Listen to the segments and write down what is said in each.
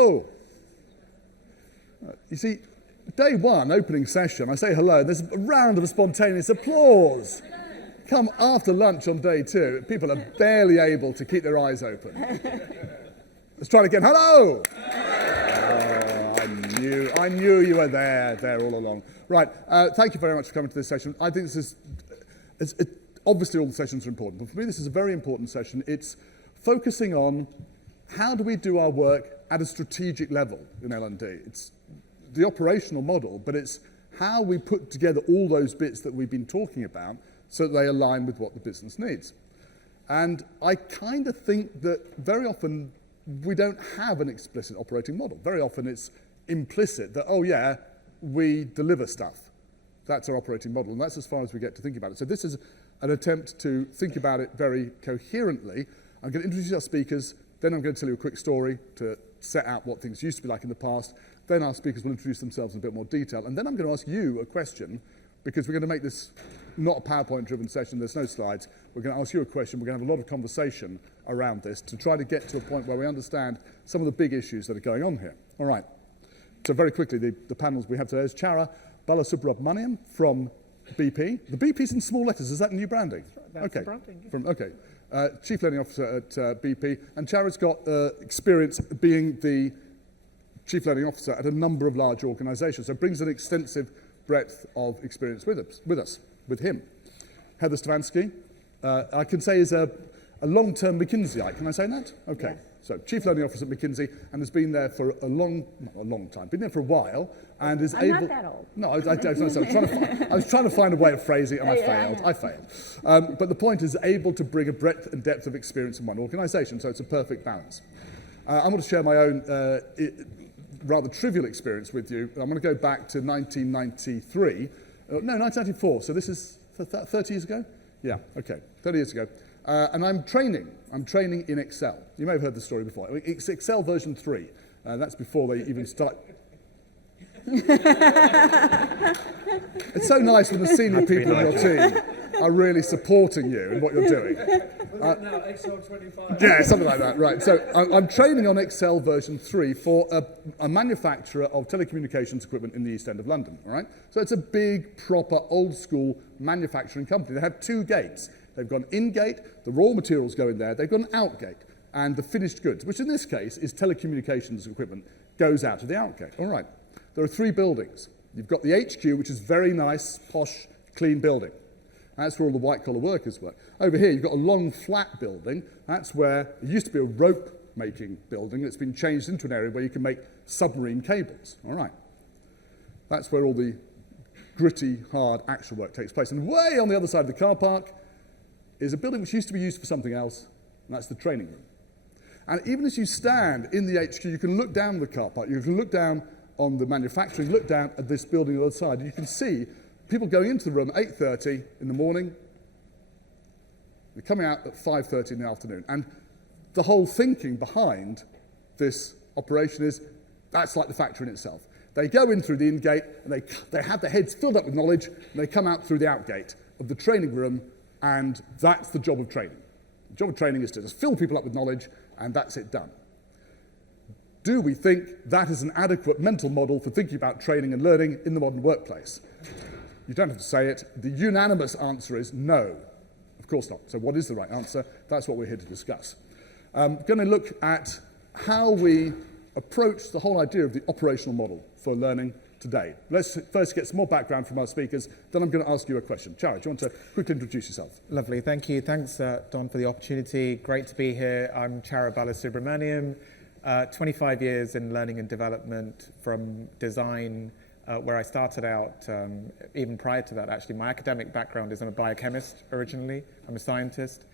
Hello. You see, day one, opening session, I say hello, and there's a round of spontaneous applause. Come after lunch on day two, people are barely able to keep their eyes open. Let's try it again. Hello! I knew you were there all along. Right, thank you very much for coming to this session. I think this is, obviously all the sessions are important, but for me this is a very important session. It's focusing on how do we do our work at a strategic level in L&D. It's the operational model, but it's how we put together all those bits that we've been talking about so that they align with what the business needs. And I kind of think that very often we don't have an explicit operating model. Very often it's implicit that, oh yeah, we deliver stuff. That's our operating model, and that's as far as we get to think about it. So this is an attempt to think about it very coherently. I'm going to introduce our speakers, then I'm going to tell you a quick story to set out what things used to be like in the past. Then our speakers will introduce themselves in a bit more detail, and then I'm going to ask you a question, because we're going to make this not a PowerPoint-driven session, there's no slides. We're going to ask you a question, we're going to have a lot of conversation around this to try to get to a point where we understand some of the big issues that are going on here. All right. So very quickly, the panels we have today is Chara Balasubramaniam from BP. The BP's in small letters. Is that new branding? That's okay. Branding. Okay. Chief Learning Officer at BP. And Chara's got experience being the Chief Learning Officer at a number of large organisations. So brings an extensive breadth of experience with him. Heather Stefanski, I can say is a long-term McKinseyite. Can I say that? Okay. Yes. So Chief Learning Officer at McKinsey, and has been there for not a long time, been there for a while, and is I'm able... not that old. No, I was trying to find a way of phrasing it, and I failed. But the point is able to bring a breadth and depth of experience in one organisation, so it's a perfect balance. I'm going to share my own rather trivial experience with you. I'm going to go back to 1994, so this is 30 years ago? Yeah, okay, 30 years ago. And I'm training in Excel. You may have heard the story before. It's Excel version 3. That's before they even start. It's so nice when the senior people in your team are really supporting you in what you're doing. Now, Excel 25. Yeah, something like that, right. So I'm training on Excel version 3 for a manufacturer of telecommunications equipment in the East End of London, all right? So it's a big, proper, old-school manufacturing company. They have two gates. They've got an in-gate, the raw materials go in there, they've got an out-gate, and the finished goods, which in this case is telecommunications equipment, goes out of the out-gate. All right. There are 3 buildings. You've got the HQ, which is very nice, posh, clean building. That's where all the white-collar workers work. Over here, you've got a long, flat building. That's where it used to be a rope-making building. It's been changed into an area where you can make submarine cables. All right. That's where all the gritty, hard, actual work takes place. And way on the other side of the car park is a building which used to be used for something else, and that's the training room. And even as you stand in the HQ, you can look down the car park, you can look down on the manufacturing, look down at this building on the other side, and you can see people going into the room at 8:30 in the morning, they're coming out at 5:30 in the afternoon. And the whole thinking behind this operation is, that's like the factory in itself. They go in through the in-gate, and they have their heads filled up with knowledge, and they come out through the out-gate of the training room. And that's the job of training. The job of training is to just fill people up with knowledge, and that's it done. Do we think that is an adequate mental model for thinking about training and learning in the modern workplace? You don't have to say it. The unanimous answer is no. Of course not. So what is the right answer? That's what we're here to discuss. I'm going to look at how we approach the whole idea of the operational model for learning today. Let's first get some more background from our speakers, then I'm going to ask you a question. Chara, do you want to quickly introduce yourself? Lovely, thank you. Thanks, Don, for the opportunity. Great to be here. I'm Chara Balasubramaniam, 25 years in learning and development from design, where I started out, even prior to that, actually. My academic background is I'm a biochemist originally. I'm a scientist,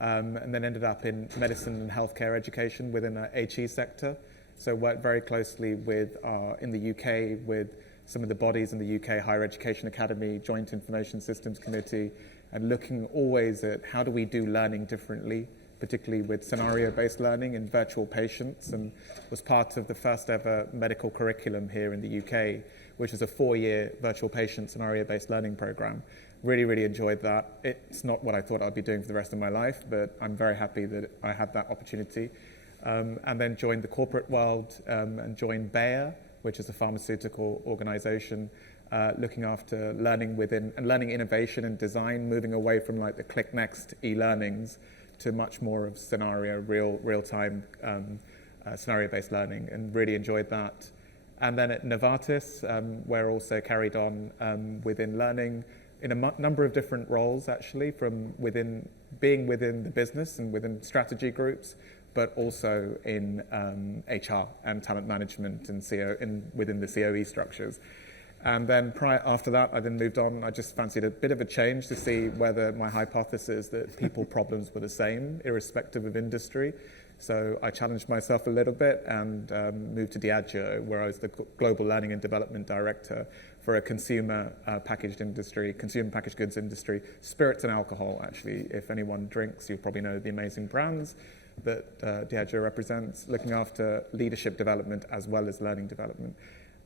and then ended up in medicine and healthcare education within the HE sector. So worked very closely with, in the UK, with some of the bodies in the UK, Higher Education Academy, Joint Information Systems Committee, and looking always at how do we do learning differently, particularly with scenario-based learning in virtual patients, and was part of the first ever medical curriculum here in the UK, which is a 4-year virtual patient scenario-based learning program. Really, really enjoyed that. It's not what I thought I'd be doing for the rest of my life, but I'm very happy that I had that opportunity. and then joined the corporate world and joined Bayer, which is a pharmaceutical organization looking after learning within and learning innovation and design, moving away from like the click next e-learnings to much more of scenario, real-time scenario-based learning, and really enjoyed that. And then at Novartis, where also carried on within learning in a number of different roles, actually, from being within the business and within strategy groups, but also in HR and talent management and within the COE structures. And then after that, I then moved on. I just fancied a bit of a change to see whether my hypothesis that people problems were the same, irrespective of industry. So I challenged myself a little bit and moved to Diageo, where I was the Global Learning and Development Director for a consumer packaged goods industry, spirits and alcohol, actually. If anyone drinks, you'll probably know the amazing brands that Diageo represents, looking after leadership development as well as learning development.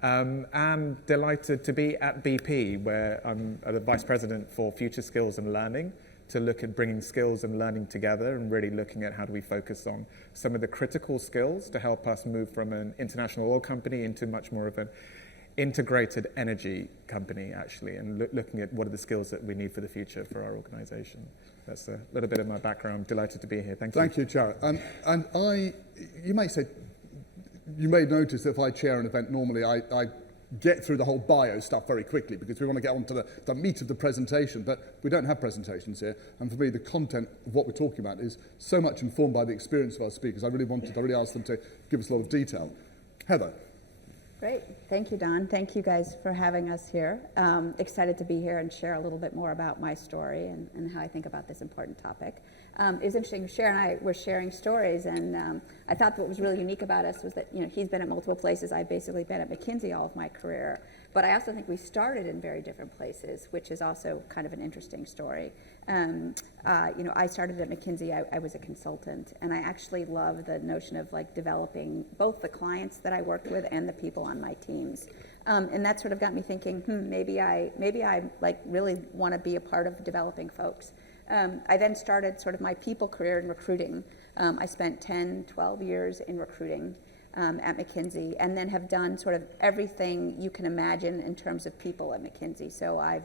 And delighted to be at BP, where I'm the Vice President for Future Skills and Learning, to look at bringing skills and learning together and really looking at how do we focus on some of the critical skills to help us move from an international oil company into much more of an integrated energy company, actually, and looking at what are the skills that we need for the future for our organization. That's a little bit of my background. Delighted to be here. Thank you. Thank you, Jared. You may notice that if I chair an event, normally I get through the whole bio stuff very quickly because we want to get on to the meat of the presentation, but we don't have presentations here. And for me, the content of what we're talking about is so much informed by the experience of our speakers. I really asked them to give us a lot of detail. Heather. Great. Thank you, Don. Thank you guys for having us here. Excited to be here and share a little bit more about my story and how I think about this important topic. It was interesting, Cher and I were sharing stories, and I thought what was really unique about us was that, he's been at multiple places. I've basically been at McKinsey all of my career, but I also think we started in very different places, which is also kind of an interesting story. I started at McKinsey, I was a consultant, and I actually love the notion of like developing both the clients that I worked with and the people on my teams. And that sort of got me thinking, maybe I like really want to be a part of developing folks. I then started sort of my people career in recruiting. I spent 10, 12 years in recruiting at McKinsey, and then have done sort of everything you can imagine in terms of people at McKinsey. So I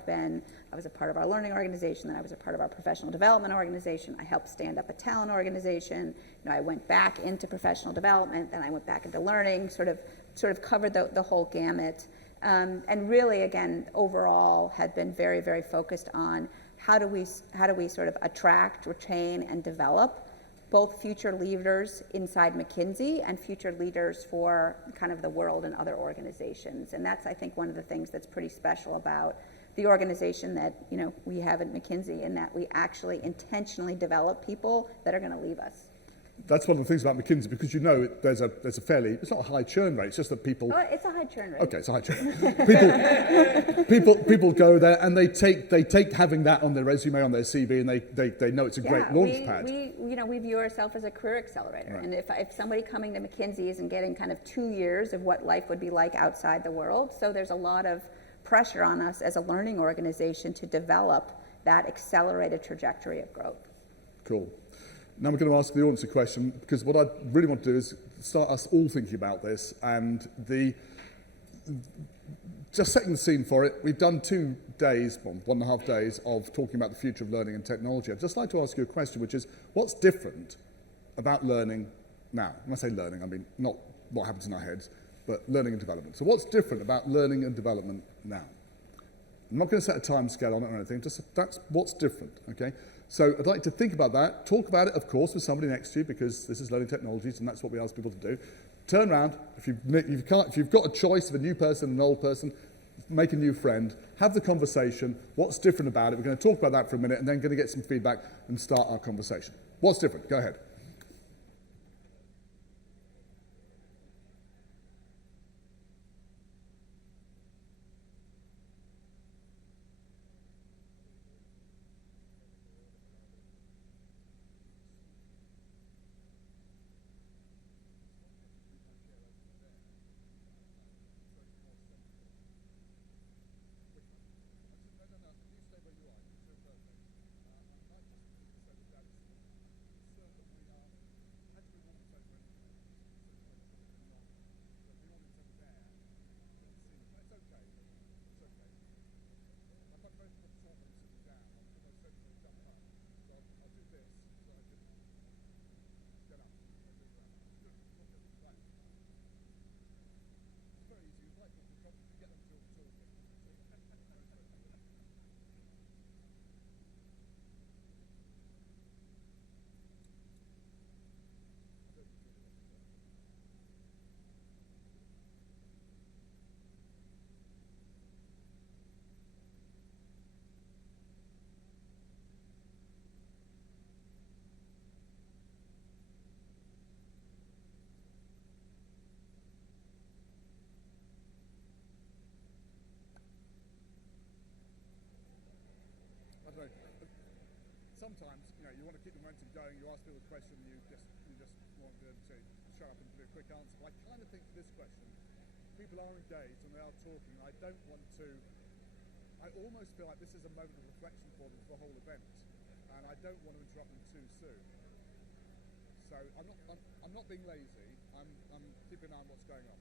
was a part of our learning organization, then I was a part of our professional development organization. I helped stand up a talent organization. I went back into professional development, then I went back into learning, sort of covered the whole gamut. And really, again, overall, had been very, very focused on how do we sort of attract, retain, and develop both future leaders inside McKinsey and future leaders for kind of the world and other organizations. And that's, I think, one of the things that's pretty special about the organization that we have at McKinsey, in that we actually intentionally develop people that are going to leave us. That's one of the things about McKinsey, because there's a fairly, it's not a high churn rate, it's just that people... Oh, it's a high churn rate. Okay, it's a high churn. people go there and they take having that on their resume, on their CV, and they know it's a great launch pad. We view ourselves as a career accelerator. Right. And if somebody coming to McKinsey isn't getting kind of 2 years of what life would be like outside the world, so there's a lot of pressure on us as a learning organization to develop that accelerated trajectory of growth. Cool. Now we're going to ask the audience a question, because what I really want to do is start us all thinking about this, and just setting the scene for it. We've done 2 days, 1.5 days of talking about the future of learning and technology. I'd just like to ask you a question, which is, what's different about learning now? When I say learning, I mean not what happens in our heads, but learning and development. So what's different about learning and development now? I'm not going to set a time scale on it or anything, just that's what's different, okay? So I'd like to think about that, talk about it, of course, with somebody next to you, because this is learning technologies, and that's what we ask people to do. Turn around. If you've got a choice of a new person, an old person, make a new friend, have the conversation. What's different about it? We're going to talk about that for a minute, and then going to get some feedback and start our conversation. What's different? Go ahead. sometimes, you want to keep the momentum going, you ask people a question, you just want them to shut up and do a quick answer. But I kind of think for this question, people are engaged and they are talking. I almost feel like this is a moment of reflection for them for the whole event, and I don't want to interrupt them too soon. So I'm not being lazy. I'm keeping an eye on what's going on.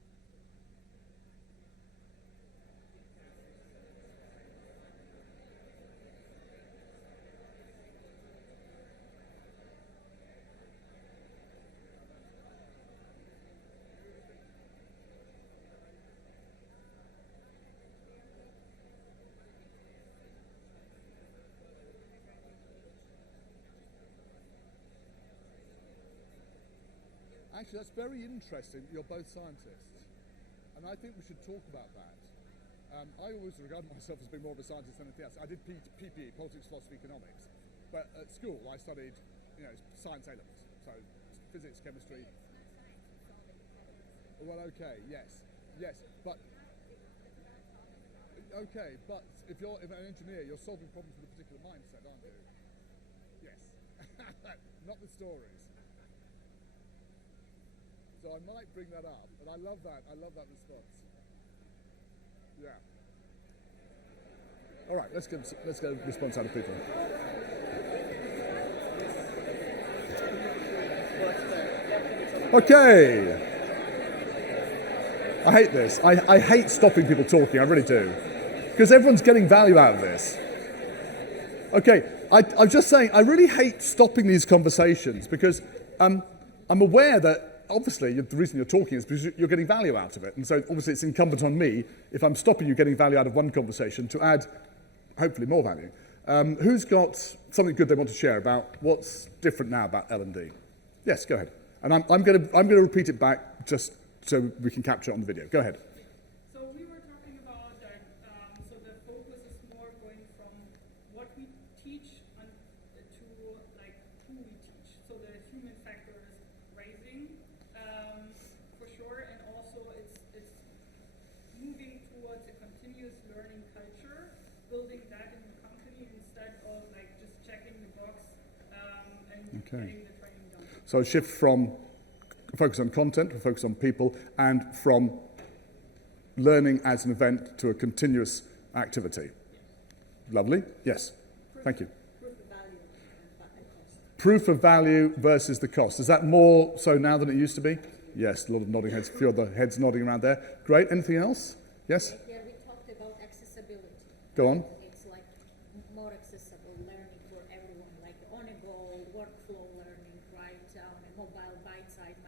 Actually, that's very interesting. You're both scientists, and I think we should talk about that. I always regard myself as being more of a scientist than anything else. I did PPE, politics, philosophy, economics, but at school I studied, science A levels, so physics, chemistry. Well, okay, yes, but okay, but if you're an engineer, you're solving problems with a particular mindset, aren't you? Yes, not the stories. So I might bring that up, but I love that response. Yeah. All right, let's go response out of people. Okay. I hate this. I hate stopping people talking, I really do. Because everyone's getting value out of this. Okay, I'm just saying, I really hate stopping these conversations because I'm aware that obviously, the reason you're talking is because you're getting value out of it. And so obviously it's incumbent on me, if I'm stopping you getting value out of one conversation, to add, hopefully, more value. Who's got something good they want to share about what's different now about L&D? Yes, go ahead. And I'm going to repeat it back just so we can capture it on the video. Go ahead. So we were talking about that, so the focus is more going from what we teach to like who we teach. So the human factor is raising, for sure, and also it's moving towards a continuous learning culture, building that in the company instead of like just checking the box and getting the training done. So a shift from focus on content to focus on people, and from learning as an event to a continuous activity. Lovely. Yes. Thank you. Proof of value versus the cost. Is that more so now than it used to be? Yes, a lot of nodding heads, a few other heads nodding around there. Great. Anything else? Yes? Yeah, we talked about accessibility. Go on. It's like more accessible learning for everyone, like on-a-go workflow learning, right? A mobile bite-sized.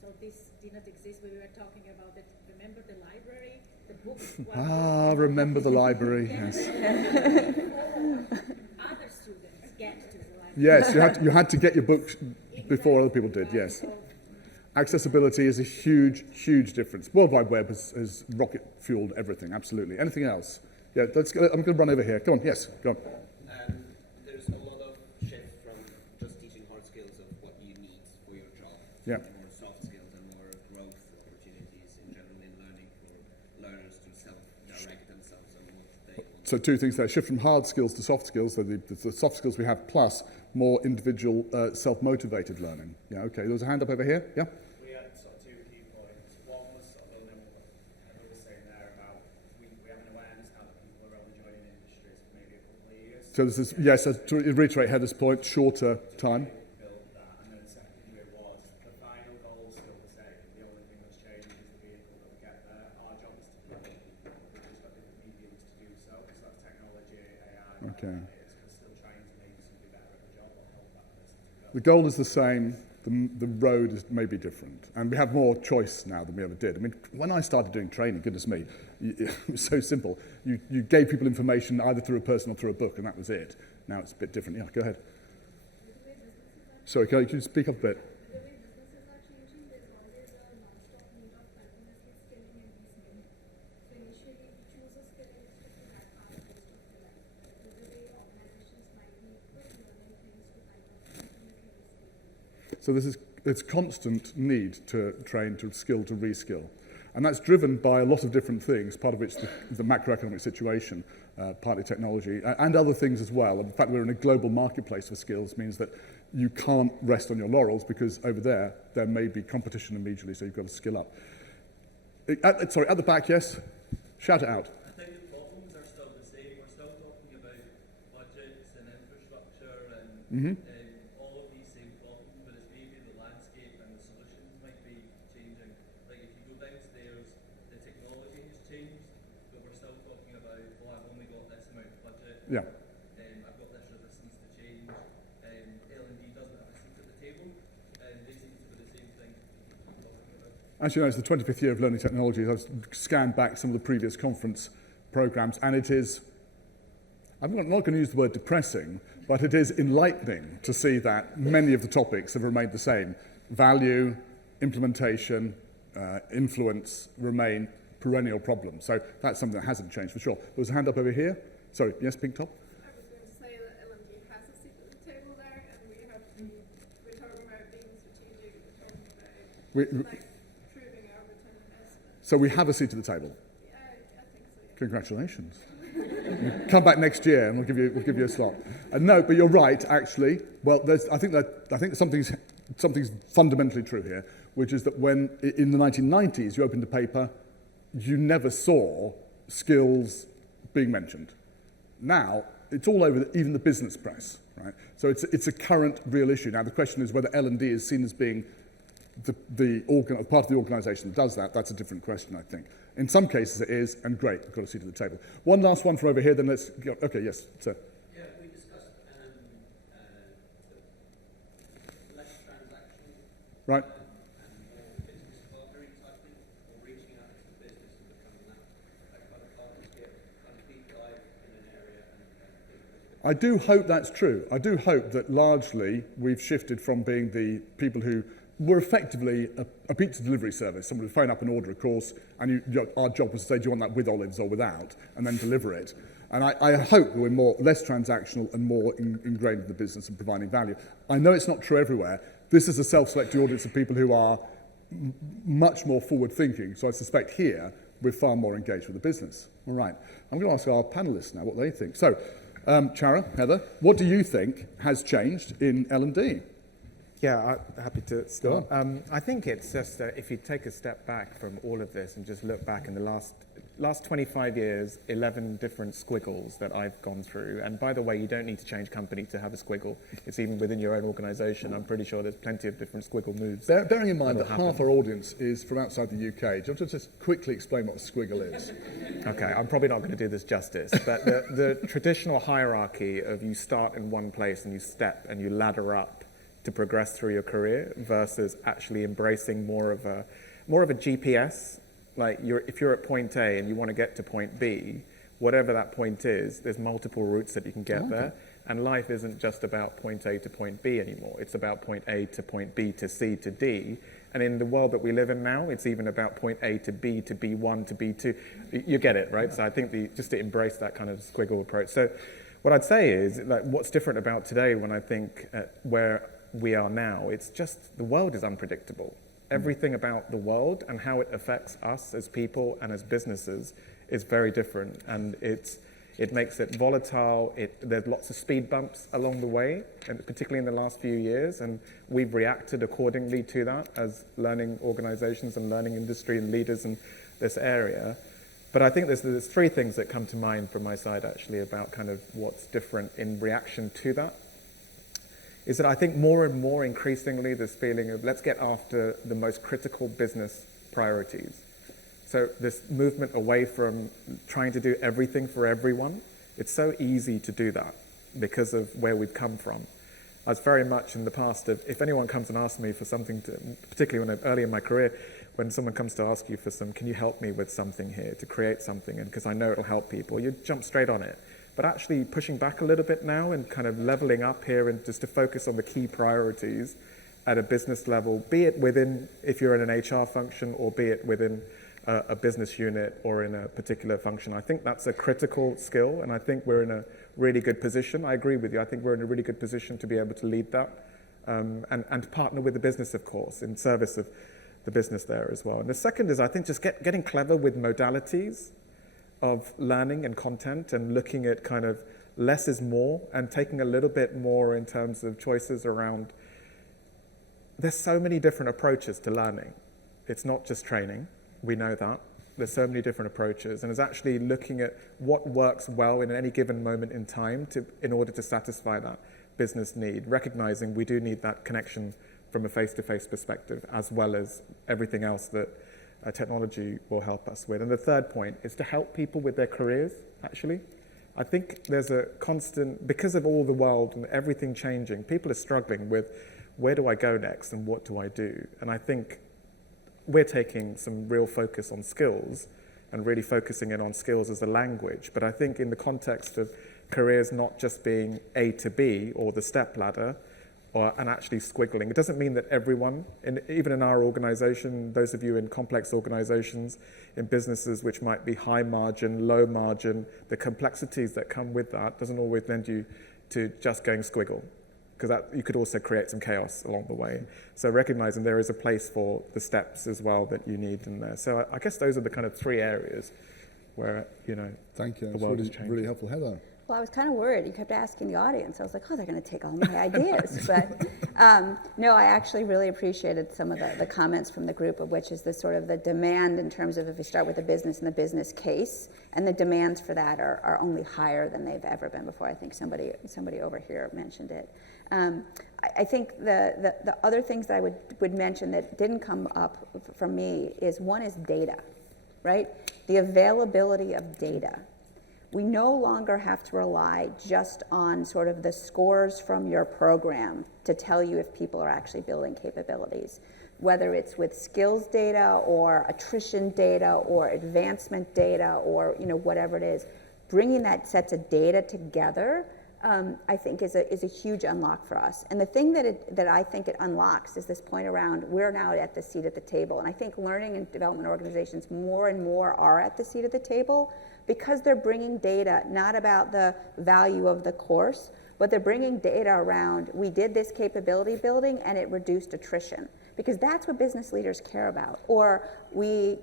So this did not exist. We were talking about it. Remember the library? The book. Remember the library. Yes. Other students get to the library. Yes, you had to get your books before other people did. Yes. Accessibility is a huge, huge difference. World Wide Web has rocket-fueled everything, absolutely. Anything else? Yeah, I'm going to run over here. Go on, yes, go on. There's a lot of shift from just teaching hard skills of what you need for your job Yeah. to more soft skills and more growth opportunities in general in learning for learners to self-direct themselves on what they want. So two things there. Shift from hard skills to soft skills, so the soft skills we have plus more individual self-motivated learning. Yeah, okay. There was a hand up over here. Yeah? We had sort of two key points. One was sort of building on what Heather was saying there about we have an awareness now that people are only joining industries for maybe a couple of years. So this is, yes, to reiterate Heather's point, shorter time. Build that, and then secondly was the final goal is still the same. The only thing that's changed is the vehicle that we get there. Our job is to build people. We've just got different mediums to do so. So that's technology, AI, Okay. it's still trying to make somebody better at the job or help that person to go. The goal is the same. The road is maybe different. And we have more choice now than we ever did. I mean, when I started doing training, goodness me, it was so simple. You gave people information either through a person or through a book, and that was it. Now it's a bit different. Yeah, go ahead. Sorry, can you speak up a bit? The way businesses are changing, there's always a non-stop need of continuously skilling and reskilling. So initially, to choose a skill is just to that part of most of the life. But the way organizations might need quick learning things to kind of continuously reskill. So it's constant need to train, to skill, to reskill. And that's driven by a lot of different things, part of which the macroeconomic situation, partly technology, and other things as well. And the fact that we're in a global marketplace for skills means that you can't rest on your laurels because over there may be competition immediately, so you've got to skill up. At the back, yes? Shout it out. I think the problems are still the same. We're still talking about budgets and infrastructure and all of these same problems, but it's maybe the landscape and the solutions might be changing. Like if you go downstairs, the technology has changed, but we're still talking about, well, I've only got this amount of budget. Yeah. I've got this resistance to change. L&D doesn't have a seat at the table, and they seem to be the same thing we're talking about. As you know, it's the 25th year of Learning Technologies. I've scanned back some of the previous conference programs, and it is, I'm not going to use the word depressing, but it is enlightening to see that many of the topics have remained the same. Value, implementation, influence remain perennial problems. So that's something that hasn't changed for sure. There was a hand up over here. Sorry, yes, pink top? I was going to say that LMD has a seat at the table there, and we're talking about being strategic, we're talking about proving our return on investment. So we have a seat at the table. Yeah, I think so. Yeah. Congratulations. Come back next year and we'll give you a slot. No, but you're right, actually. Well, I think something's fundamentally true here, which is that when in the 1990s you opened a paper, you never saw skills being mentioned. Now it's all over, even the business press, right? So it's a current real issue. Now the question is whether L&D is seen as being part of the organisation that does that. That's a different question, I think. In some cases it is, and great, we've got a seat at the table. One last one from over here, then let's go. Okay, yes, sir. Yeah, we discussed less transactional Right. and more business partnering type thing, or reaching out to the business and becoming that kind of partnership, kind of deep dive in an area. I do hope that's true. I do hope that largely we've shifted from being the people who were effectively a pizza delivery service. Someone would phone up and order a course, and our job was to say, do you want that with olives or without, and then deliver it. And I hope that we're less transactional and more ingrained in the business and providing value. I know it's not true everywhere. This is a self-selected audience of people who are much more forward-thinking, so I suspect here we're far more engaged with the business. All right, I'm going to ask our panellists now what they think. So, Chara, Heather, what do you think has changed in L&D? Yeah, happy to start. I think it's just that if you take a step back from all of this and just look back in the last 25 years, 11 different squiggles that I've gone through. And by the way, you don't need to change company to have a squiggle. It's even within your own organisation. I'm pretty sure there's plenty of different squiggle moves. Bearing in mind that half our audience is from outside the UK, do you want to just quickly explain what a squiggle is? Okay, I'm probably not going to do this justice, but the traditional hierarchy of you start in one place and you step and you ladder up to progress through your career versus actually embracing more of a GPS. Like if you're at point A and you want to get to point B, whatever that point is, there's multiple routes that you can get there. And life isn't just about point A to point B anymore. It's about point A to point B to C to D. And in the world that we live in now, it's even about point A to B to B1 to B2. You get it, right? So I think just to embrace that kind of squiggle approach. So what I'd say is, like, what's different about today when I think where we are now, it's just the world is unpredictable. Everything about the world and how it affects us as people and as businesses is very different, and it makes it volatile. There's lots of speed bumps along the way, and particularly in the last few years, and we've reacted accordingly to that as learning organizations and learning industry and leaders in this area. But I think there's three things that come to mind from my side actually about kind of what's different in reaction to that. Is that I think more and more increasingly this feeling of let's get after the most critical business priorities. So this movement away from trying to do everything for everyone, it's so easy to do that because of where we've come from. I was very much in the past of, if anyone comes and asks me for something, particularly when early in my career, when someone comes to ask you for can you help me with something here, to create something, and because I know it'll help people, you jump straight on it. But actually pushing back a little bit now and kind of leveling up here and just to focus on the key priorities at a business level, be it within, if you're in an HR function, or be it within a business unit or in a particular function. I think that's a critical skill, and I think we're in a really good position. I agree with you. I think we're in a really good position to be able to lead that and partner with the business, of course, in service of the business there as well. And the second is, I think, just getting clever with modalities of learning and content, and looking at kind of less is more, and taking a little bit more in terms of choices around. There's so many different approaches to learning. It's not just training, we know that. There's so many different approaches, and it's actually looking at what works well in any given moment in time in order to satisfy that business need, recognizing we do need that connection from a face-to-face perspective, as well as everything else that technology will help us with. And the third point is to help people with their careers, actually. I think there's a constant, because of all the world and everything changing, people are struggling with where do I go next and what do I do? And I think we're taking some real focus on skills and really focusing in on skills as a language. But I think in the context of careers not just being A to B or the step ladder, and actually squiggling. It doesn't mean that everyone, even in our organization, those of you in complex organizations, in businesses which might be high margin, low margin, the complexities that come with that doesn't always lend you to just going squiggle, because you could also create some chaos along the way. So recognizing there is a place for the steps as well that you need in there. So I guess those are the kind of three areas where, Thank you. The world is That's changing. really helpful. Heather. Well, I was kind of worried. You kept asking the audience. I was like, oh, they're going to take all my ideas. But no, I actually really appreciated some of the comments from the group, of which is the sort of the demand in terms of, if we start with the business and the business case, and the demands for that are only higher than they've ever been before. I think somebody over here mentioned it. I think the other things that I would mention that didn't come up from me is, one is data, right? The availability of data. We no longer have to rely just on sort of the scores from your program to tell you if people are actually building capabilities, whether it's with skills data or attrition data or advancement data or whatever it is. Bringing that sets of data together, I think is a huge unlock for us. And the thing that I think it unlocks is this point around, we're now at the seat at the table. And I think learning and development organizations more and more are at the seat at the table, because they're bringing data not about the value of the course, but they're bringing data around, we did this capability building and it reduced attrition, because that's what business leaders care about. Or we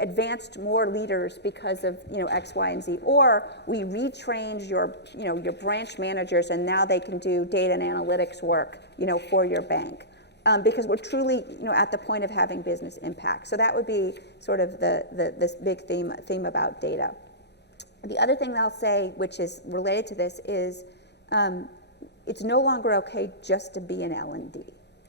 advanced more leaders because of X, Y, and Z. Or we retrained your branch managers and now they can do data and analytics work for your bank. Because we're truly at the point of having business impact. So that would be sort of this big theme about data. The other thing that I'll say, which is related to this, is it's no longer okay just to be an L&D,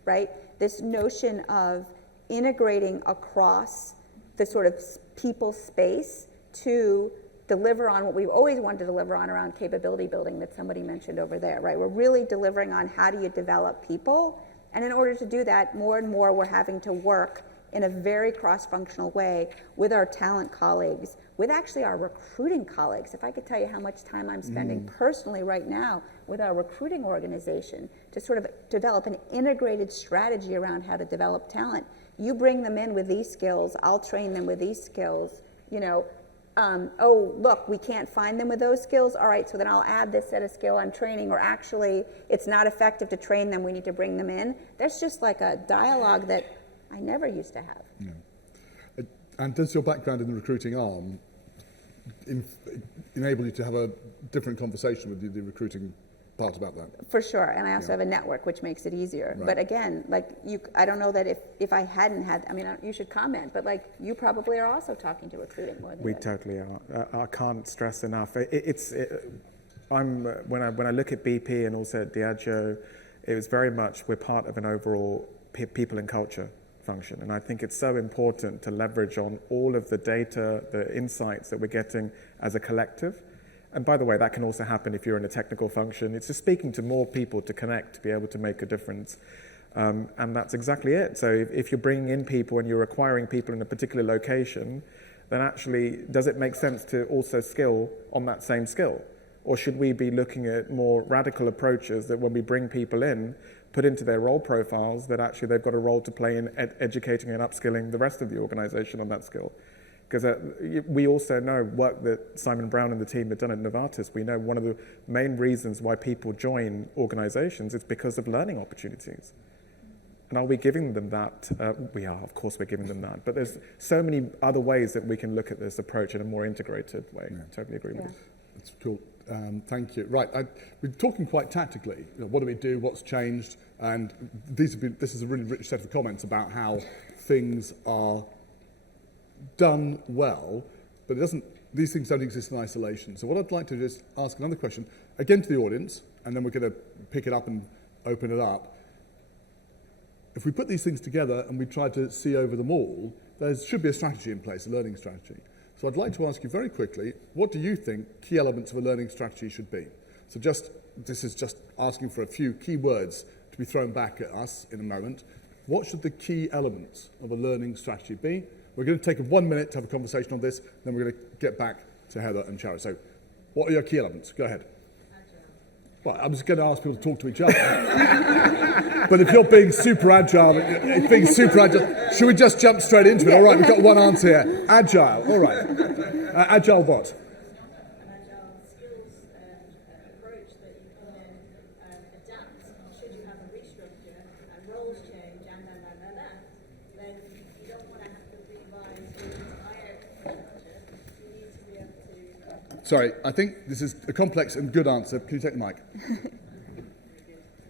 right? This notion of integrating across the sort of people space to deliver on what we've always wanted to deliver on around capability building that somebody mentioned over there, right? We're really delivering on how do you develop people. And in order to do that, more and more we're having to work in a very cross-functional way with our talent colleagues, with actually our recruiting colleagues. If I could tell you how much time I'm spending personally right now with our recruiting organization to sort of develop an integrated strategy around how to develop talent. You bring them in with these skills, I'll train them with these skills, oh, look, we can't find them with those skills. All right, so then I'll add this set of skill I'm training, or actually it's not effective to train them, we need to bring them in. There's just like a dialogue that I never used to have. Yeah. And does your background in the recruiting arm enable you to have a different conversation with the recruiting part about that? For sure, and I also have a network, which makes it easier. Right. But again, I don't know that if I hadn't had, you should comment, but you probably are also talking to recruiting more than We me. totally are. I can't stress enough. When I look at BP and also at Diageo, it was very much we're part of an overall people and culture function, and I think it's so important to leverage on all of the data, the insights that we're getting as a collective. And by the way, that can also happen if you're in a technical function. It's just speaking to more people to connect, to be able to make a difference. And that's exactly it. So if you're bringing in people and you're acquiring people in a particular location, then actually, does it make sense to also skill on that same skill? Or should we be looking at more radical approaches that when we bring people in, put into their role profiles, that actually they've got a role to play in educating and upskilling the rest of the organization on that skill? Because we also know work that Simon Brown and the team have done at Novartis. We know one of the main reasons why people join organizations is because of learning opportunities. And are we giving them that? We are, of course we're giving them that. But there's so many other ways that we can look at this approach in a more integrated way. Yeah. Totally agree with you. That's cool. Thank you. Right, we're talking quite tactically. You know, what do we do? What's changed? And this is a really rich set of comments about how things are done well, but these things don't exist in isolation. So what I'd like to do is ask another question, again to the audience, and then we're going to pick it up and open it up. If we put these things together and we try to see over them all, there should be a strategy in place, a learning strategy. So I'd like to ask you very quickly, what do you think key elements of a learning strategy should be? So this is just asking for a few key words to be thrown back at us in a moment. What should the key elements of a learning strategy be? We're going to take 1 minute to have a conversation on this, then we're going to get back to Heather and Chara. So what are your key elements? Go ahead. Well, I'm just going to ask people to talk to each other. But if you're being super agile, should we just jump straight into it? All right, we've got one answer here. Agile, all right. Agile what? Agile skills and approach that you can adapt should you have a restructure and roles change and then you don't want to have to revise the entire structure. You need to be able to... Sorry, I think this is a complex and good answer. Can you take the mic?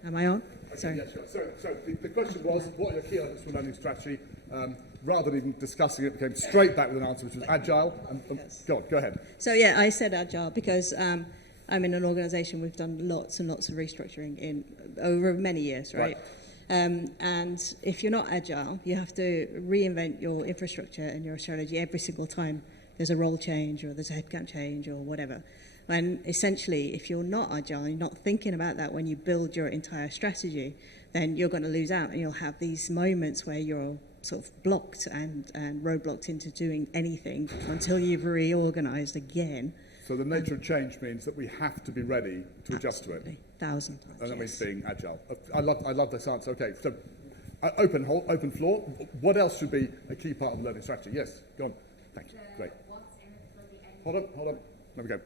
Am I on? Sorry. Yes, sure. So the question was, what are your key elements for learning strategy? Rather than even discussing it, came straight back with an answer, which was agile. Yes. Go ahead. So yeah, I said agile because I'm in an organisation we've done lots and lots of restructuring over many years, right? And if you're not agile, you have to reinvent your infrastructure and your strategy every single time there's a role change or there's a headcount change or whatever. And essentially, if you're not agile, you're not thinking about that when you build your entire strategy, then you're going to lose out and you'll have these moments where you're sort of blocked and roadblocked into doing anything until you've reorganised again. So the nature of change means that we have to be ready to adjust to it. 1,000 times. And that means being agile. I love this answer. Okay, so open floor. What else should be a key part of the learning strategy? Yes, go on. Thanks. Great. Hold on. There we go.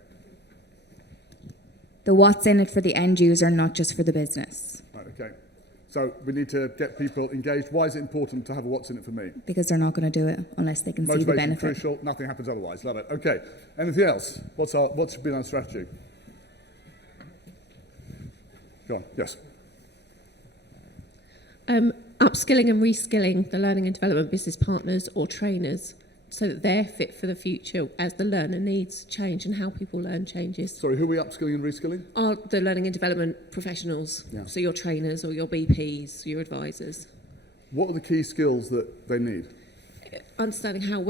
The what's in it for the end user, not just for the business. Right, okay. So we need to get people engaged. Why is it important to have a what's in it for me? Because they're not going to do it unless they can see the Motivation benefit. crucial. Nothing happens otherwise. Love it. Okay. Anything else? What should be our strategy? Go on. Yes. Upskilling and reskilling the learning and development business partners or trainers so that they're fit for the future as the learner needs change and how people learn changes. Sorry, who are we upskilling and reskilling? Are the learning and development professionals, Yeah. so your trainers or your BPs, your advisors. What are the key skills that they need? Understanding how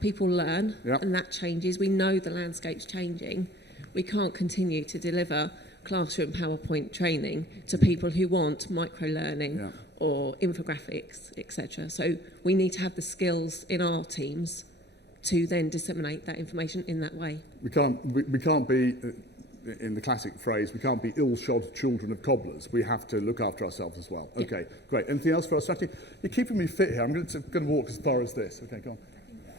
people learn, Yeah. and that changes. We know the landscape's changing. We can't continue to deliver classroom PowerPoint training to people who want micro-learning Yeah. or infographics, etc. So we need to have the skills in our teams to then disseminate that information in that way. We can't be, in the classic phrase, we can't be ill-shod children of cobblers. We have to look after ourselves as well. Okay, great. Anything else for our strategy? You're keeping me fit here. I'm going to walk as far as this. Okay, go on.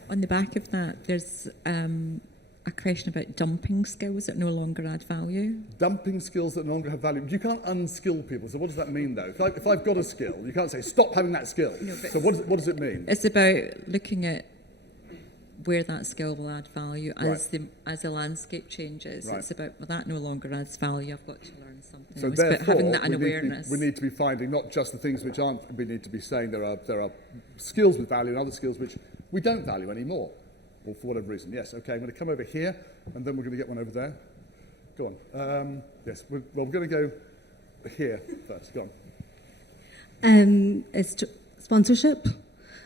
On the back of that, there's a question about dumping skills that no longer add value. Dumping skills that no longer have value. You can't unskill people. So what does that mean, though? If I've got a skill, you can't say, stop having that skill. No, so what does it mean? It's about looking at where that skill will add value as Right. as the landscape changes. Right. It's about, well, that no longer adds value. I've got to learn something So else. But therefore, having that in we awareness. need to be finding not just the things which aren't. We need to be saying there are skills with value and other skills which we don't value anymore, or for whatever reason. Yes. Okay. I'm going to come over here, and then we're going to get one over there. Go on. Yes. We're going to go here first. Go on. It's sponsorship.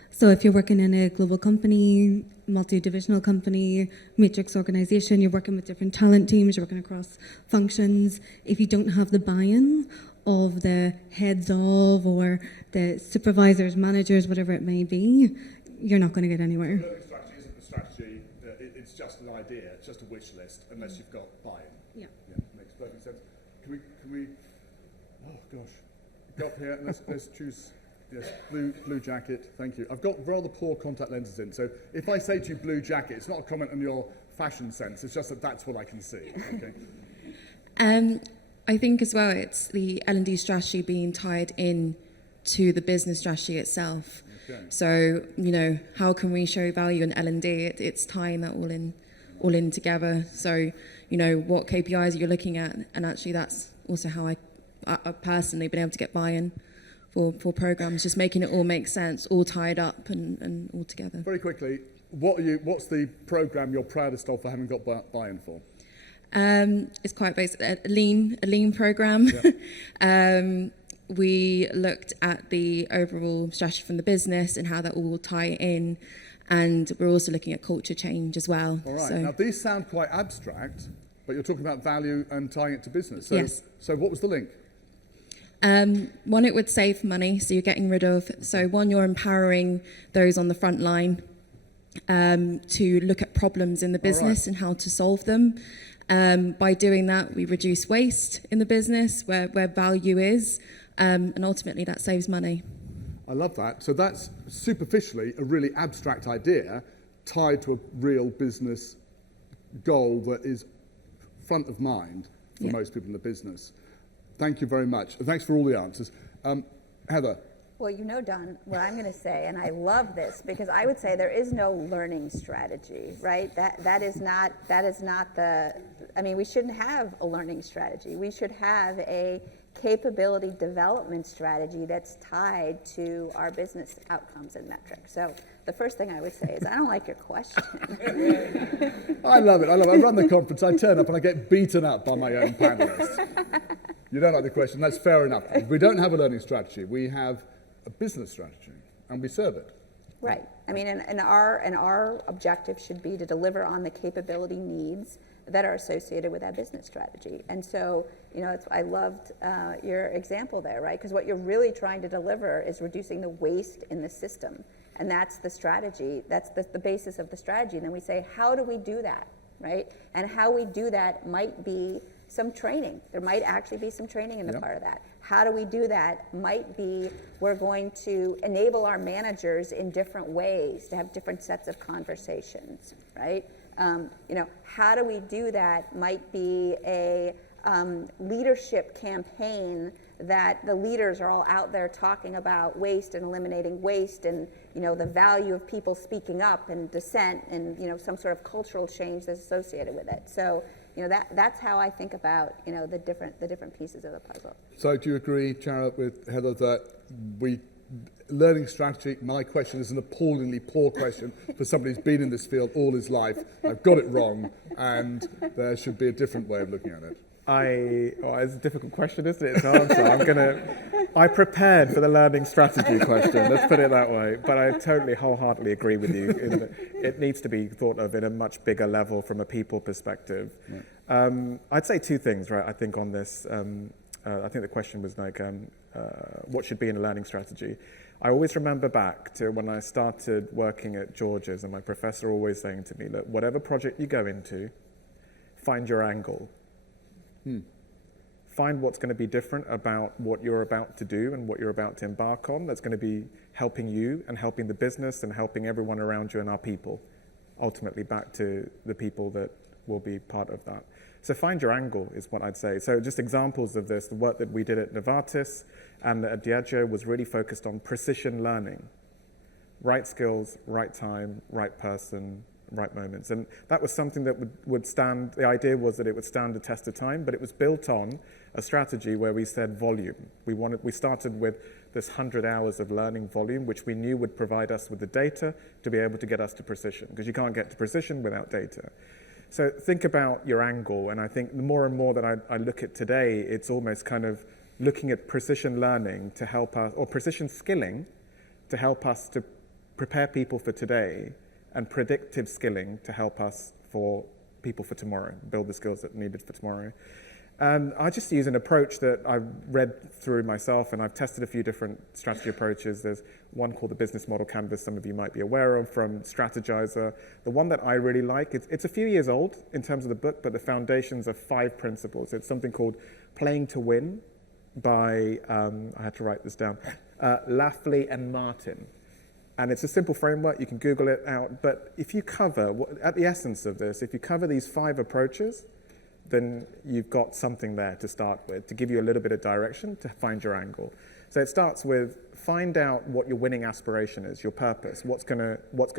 So if you're working in a global company, multi-divisional company, matrix organization, you're working with different talent teams, you're working across functions. If you don't have the buy-in of the heads of or the supervisors, managers, whatever it may be, you're not going to get anywhere. The learning strategy isn't the strategy. It's just an idea. It's just a wish list, unless you've got buy-in. Yeah. Makes perfect sense. Can we? Oh gosh, go up here and let's choose. Yes, blue jacket. Thank you. I've got rather poor contact lenses in, so if I say to you blue jacket, it's not a comment on your fashion sense. It's just that that's what I can see. Okay. I think as well, it's the L&D strategy being tied in to the business strategy itself. Okay. So, how can we show value in L&D? It's tying that all in together. So, what KPIs you're looking at, and actually that's also how I personally been able to get buy-in for programs, just making it all make sense, all tied up and all together. Very quickly, what's the program you're proudest of for having got buy-in for? It's quite basic, a lean program. Yeah. We looked at the overall strategy from the business and how that all will tie in, and we're also looking at culture change as well. All right. So, Now, these sound quite abstract, but you're talking about value and tying it to business. So, yes. So what was the link? One, it would save money, so you're getting rid of. So one, you're empowering those on the front line to look at problems in the business and how to solve them. By doing that, we reduce waste in the business where value is, and ultimately that saves money. I love that. So that's superficially a really abstract idea tied to a real business goal that is front of mind for most people in the business. Thank you very much. Thanks for all the answers. Heather. Well, Don, what I'm going to say, and I love this, because I would say there is no learning strategy, right? That is not the, we shouldn't have a learning strategy. We should have a capability development strategy that's tied to our business outcomes and metrics. So the first thing I would say is I don't like your question. I love it. I run the conference, I turn up and I get beaten up by my own panelists. You don't like the question, that's fair enough. We don't have a learning strategy. We have a business strategy, and we serve it. Right. And our objective should be to deliver on the capability needs that are associated with that business strategy. And so, I loved your example there, right? Because what you're really trying to deliver is reducing the waste in the system. And that's the strategy. That's the basis of the strategy. And then we say, how do we do that, right? And how we do that might be some training. There might actually be some training in the part of that. How do we do that? Might be we're going to enable our managers in different ways to have different sets of conversations, right? How do we do that? Might be a leadership campaign that the leaders are all out there talking about waste and eliminating waste and, the value of people speaking up and dissent and, some sort of cultural change that's associated with it. So, that's how I think about, the different pieces of the puzzle. So do you agree, Chara, with Heather, that learning strategy, my question is an appallingly poor question for somebody who's been in this field all his life. I've got it wrong, and there should be a different way of looking at it. It's a difficult question, isn't it, to answer? I prepared for the learning strategy question, let's put it that way, but I totally wholeheartedly agree with you. It needs to be thought of in a much bigger level from a people perspective. Right. I'd say two things, right, I think on this. I think the question was like, what should be in a learning strategy? I always remember back to when I started working at George's and my professor always saying to me, look, whatever project you go into, find your angle. Find what's going to be different about what you're about to do and what you're about to embark on that's going to be helping you and helping the business and helping everyone around you and our people, ultimately back to the people that will be part of that. So find your angle is what I'd say. So just examples of this, the work that we did at Novartis and at Diageo was really focused on precision learning. Right skills, right time, right person, right moments. And that was something that would stand, the idea was that it would stand the test of time, but it was built on a strategy where we said volume. We started with this 100 hours of learning volume, which we knew would provide us with the data to be able to get us to precision, because you can't get to precision without data. So think about your angle, and I think the more and more that I look at today, it's almost kind of looking at precision learning to help us, or precision skilling to help us to prepare people for today, and predictive skilling to help us for people for tomorrow, build the skills that are needed for tomorrow. And I just use an approach that I've read through myself, and I've tested a few different strategy approaches. There's one called the Business Model Canvas, some of you might be aware of, from Strategizer. The one that I really like, it's a few years old in terms of the book, but the foundations are 5 principles. It's something called Playing to Win by, I had to write this down, Lafley and Martin. And it's a simple framework, you can Google it out, but if you cover, at the essence of this, if you cover these 5 approaches, then you've got something there to start with, to give you a little bit of direction to find your angle. So it starts with find out what your winning aspiration is, your purpose, what's gonna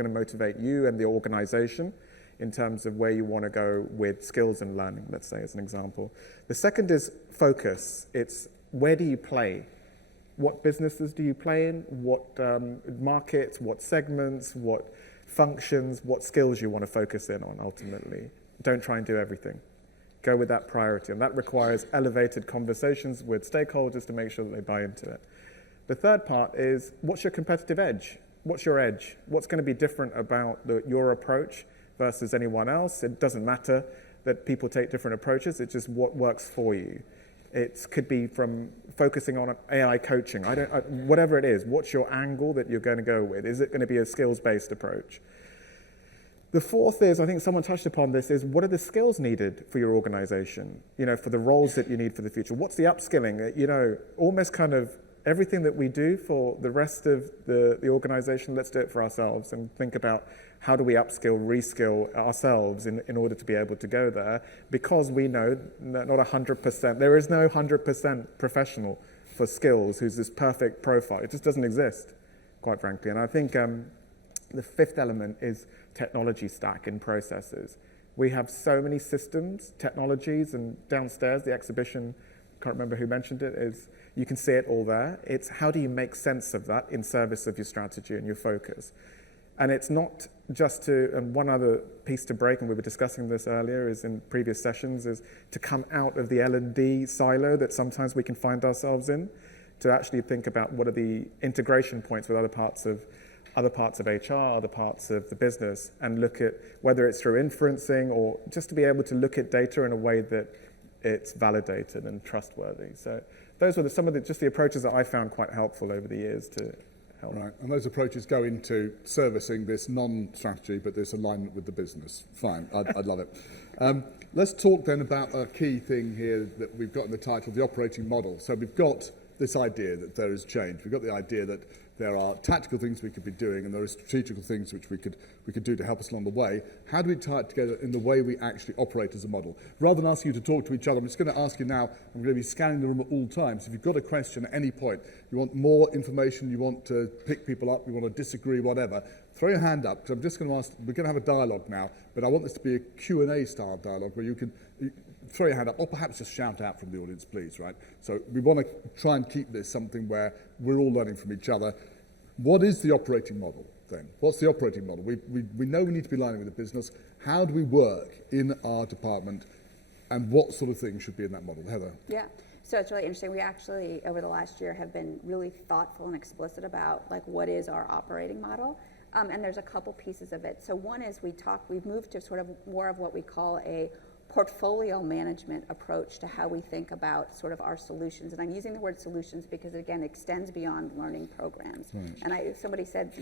motivate you and the organization in terms of where you want to go with skills and learning, let's say, as an example. The second is focus. It's where do you play? What businesses do you play in? What markets, what segments, what functions, what skills you want to focus in on ultimately. Don't try and do everything. Go with that priority. And that requires elevated conversations with stakeholders to make sure that they buy into it. The third part is, what's your competitive edge? What's your edge? What's going to be different about your approach versus anyone else? It doesn't matter that people take different approaches. It's just what works for you. It could be from focusing on AI coaching. Whatever it is, what's your angle that you're going to go with? Is it going to be a skills-based approach? The fourth is, I think someone touched upon this, is what are the skills needed for your organization, for the roles that you need for the future? What's the upskilling? Almost kind of everything that we do for the rest of the organization, let's do it for ourselves and think about how do we upskill, reskill ourselves in order to be able to go there, because we know that not 100%, there is no 100% professional for skills who's this perfect profile. It just doesn't exist, quite frankly. And I think the fifth element is technology stack and processes. We have so many systems, technologies, and downstairs, the exhibition, can't remember who mentioned it, is you can see it all there. It's how do you make sense of that in service of your strategy and your focus. And it's not just and one other piece to break, and we were discussing this earlier, is in previous sessions, is to come out of the L&D silo that sometimes we can find ourselves in, to actually think about what are the integration points with other parts of HR, other parts of the business, and look at whether it's through inferencing or just to be able to look at data in a way that it's validated and trustworthy. So those were some of the approaches that I found quite helpful over the years to help. Right, and those approaches go into servicing this non-strategy, but this alignment with the business. Fine, I'd love it. Let's talk then about a key thing here that we've got in the title, the operating model. So we've got this idea that there is change. We've got the idea that there are tactical things we could be doing, and there are strategical things which we could do to help us along the way. How do we tie it together in the way we actually operate as a model? Rather than asking you to talk to each other, I'm just going to ask you now, I'm going to be scanning the room at all times. If you've got a question at any point, you want more information, you want to pick people up, you want to disagree, whatever, throw your hand up, because I'm just going to ask, we're going to have a dialogue now, but I want this to be a Q&A style dialogue where you can throw your hand up, or perhaps just shout out from the audience, please, right? So we want to try and keep this something where we're all learning from each other. What is the operating model then? What's the operating model? We know we need to be aligning with the business. How do we work in our department, and what sort of things should be in that model? Heather? Yeah, so it's really interesting. We actually, over the last year, have been really thoughtful and explicit about what is our operating model. And there's a couple pieces of it. So one is we've moved to sort of more of what we call a portfolio management approach to how we think about sort of our solutions. And I'm using the word solutions because, again, it extends beyond learning programs. Right. And somebody said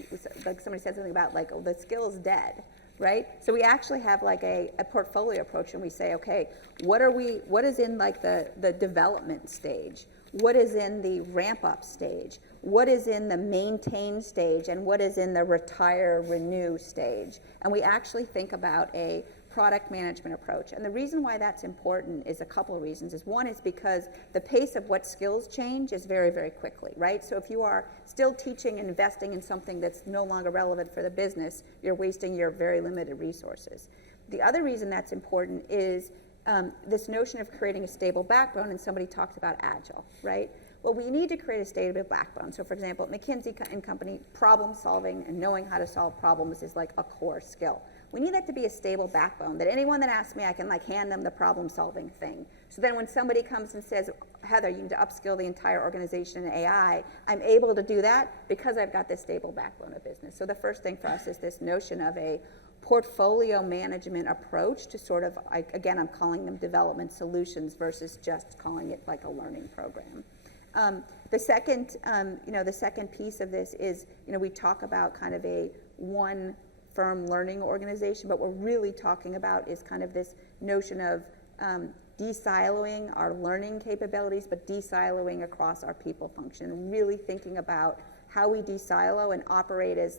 something about the skill is dead, right? So we actually have a portfolio approach, and we say, okay, what is in the development stage? What is in the ramp up stage? What is in the maintain stage? And what is in the retire, renew stage? And we actually think about a product management approach. And the reason why that's important is a couple of reasons. One is because the pace of what skills change is very, very quickly, right? So if you are still teaching and investing in something that's no longer relevant for the business, you're wasting your very limited resources. The other reason that's important is this notion of creating a stable backbone, and somebody talked about agile, right? Well, we need to create a stable backbone. So for example, at McKinsey & Company, problem solving and knowing how to solve problems is a core skill. We need that to be a stable backbone, that anyone that asks me, I can hand them the problem-solving thing. So then when somebody comes and says, Heather, you need to upskill the entire organization in AI, I'm able to do that because I've got this stable backbone of business. So the first thing for us is this notion of a portfolio management approach to sort of, again, I'm calling them development solutions versus just calling it a learning program. The second piece of this is, we talk about kind of a one firm learning organization, but what we're really talking about is kind of this notion of de-siloing our learning capabilities, but de-siloing across our people function, really thinking about how we de-silo and operate as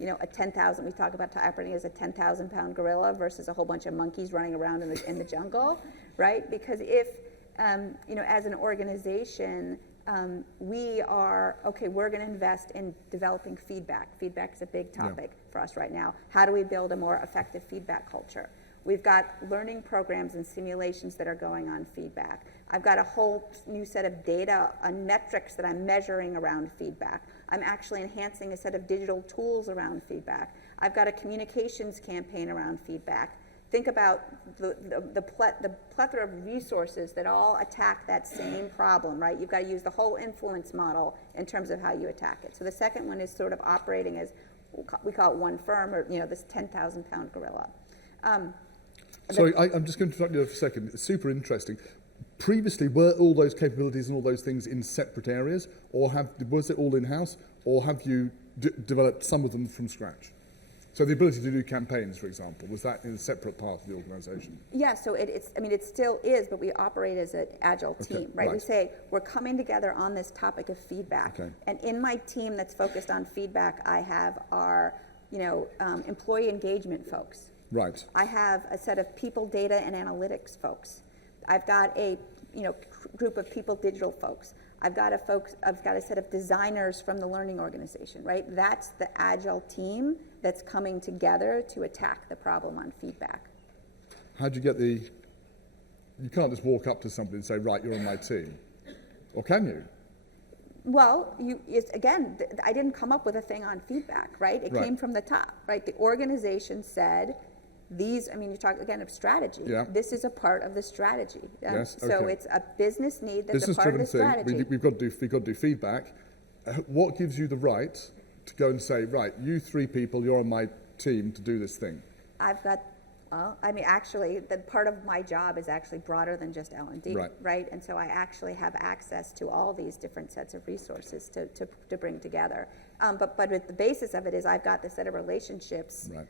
a 10,000, we talk about operating as a 10,000 pound gorilla versus a whole bunch of monkeys running around in the jungle, right? Because if, as an organization, we are, okay, we're going to invest in developing feedback. Feedback is a big topic for us right now. How do we build a more effective feedback culture? We've got learning programs and simulations that are going on feedback. I've got a whole new set of data and metrics that I'm measuring around feedback. I'm actually enhancing a set of digital tools around feedback. I've got a communications campaign around feedback. Think about the plethora of resources that all attack that same problem, right? You've got to use the whole influence model in terms of how you attack it. So the second one is sort of operating as, we call it one firm, or this 10,000 pound gorilla. Sorry, I'm just going to interrupt you for a second. It's super interesting. Previously, were all those capabilities and all those things in separate areas, or was it all in-house, or have you developed some of them from scratch? So the ability to do campaigns, for example, was that in a separate part of the organisation? Yeah, so it still is, but we operate as an agile team, right? We say we're coming together on this topic of feedback. Okay. And in my team that's focused on feedback, I have our, employee engagement folks. Right. I have a set of people, data, and analytics folks. I've got a group of people digital folks. I've got a set of designers from the learning organization, right? That's the agile team that's coming together to attack the problem on feedback. How'd you get you can't just walk up to somebody and say, right, you're on my team. Or can you? Well, I didn't come up with a thing on feedback, right? It came from the top, right? The organization said, you talk again of strategy. Yeah. This is a part of the strategy. Yes, okay. So it's a business need that's a part of the strategy. We've got to do feedback. What gives you the right to go and say, right, you three people, you're on my team to do this thing? Actually, the part of my job is actually broader than just L&D, right? And so I actually have access to all these different sets of resources to bring together. But at the basis of it is I've got this set of relationships. Right.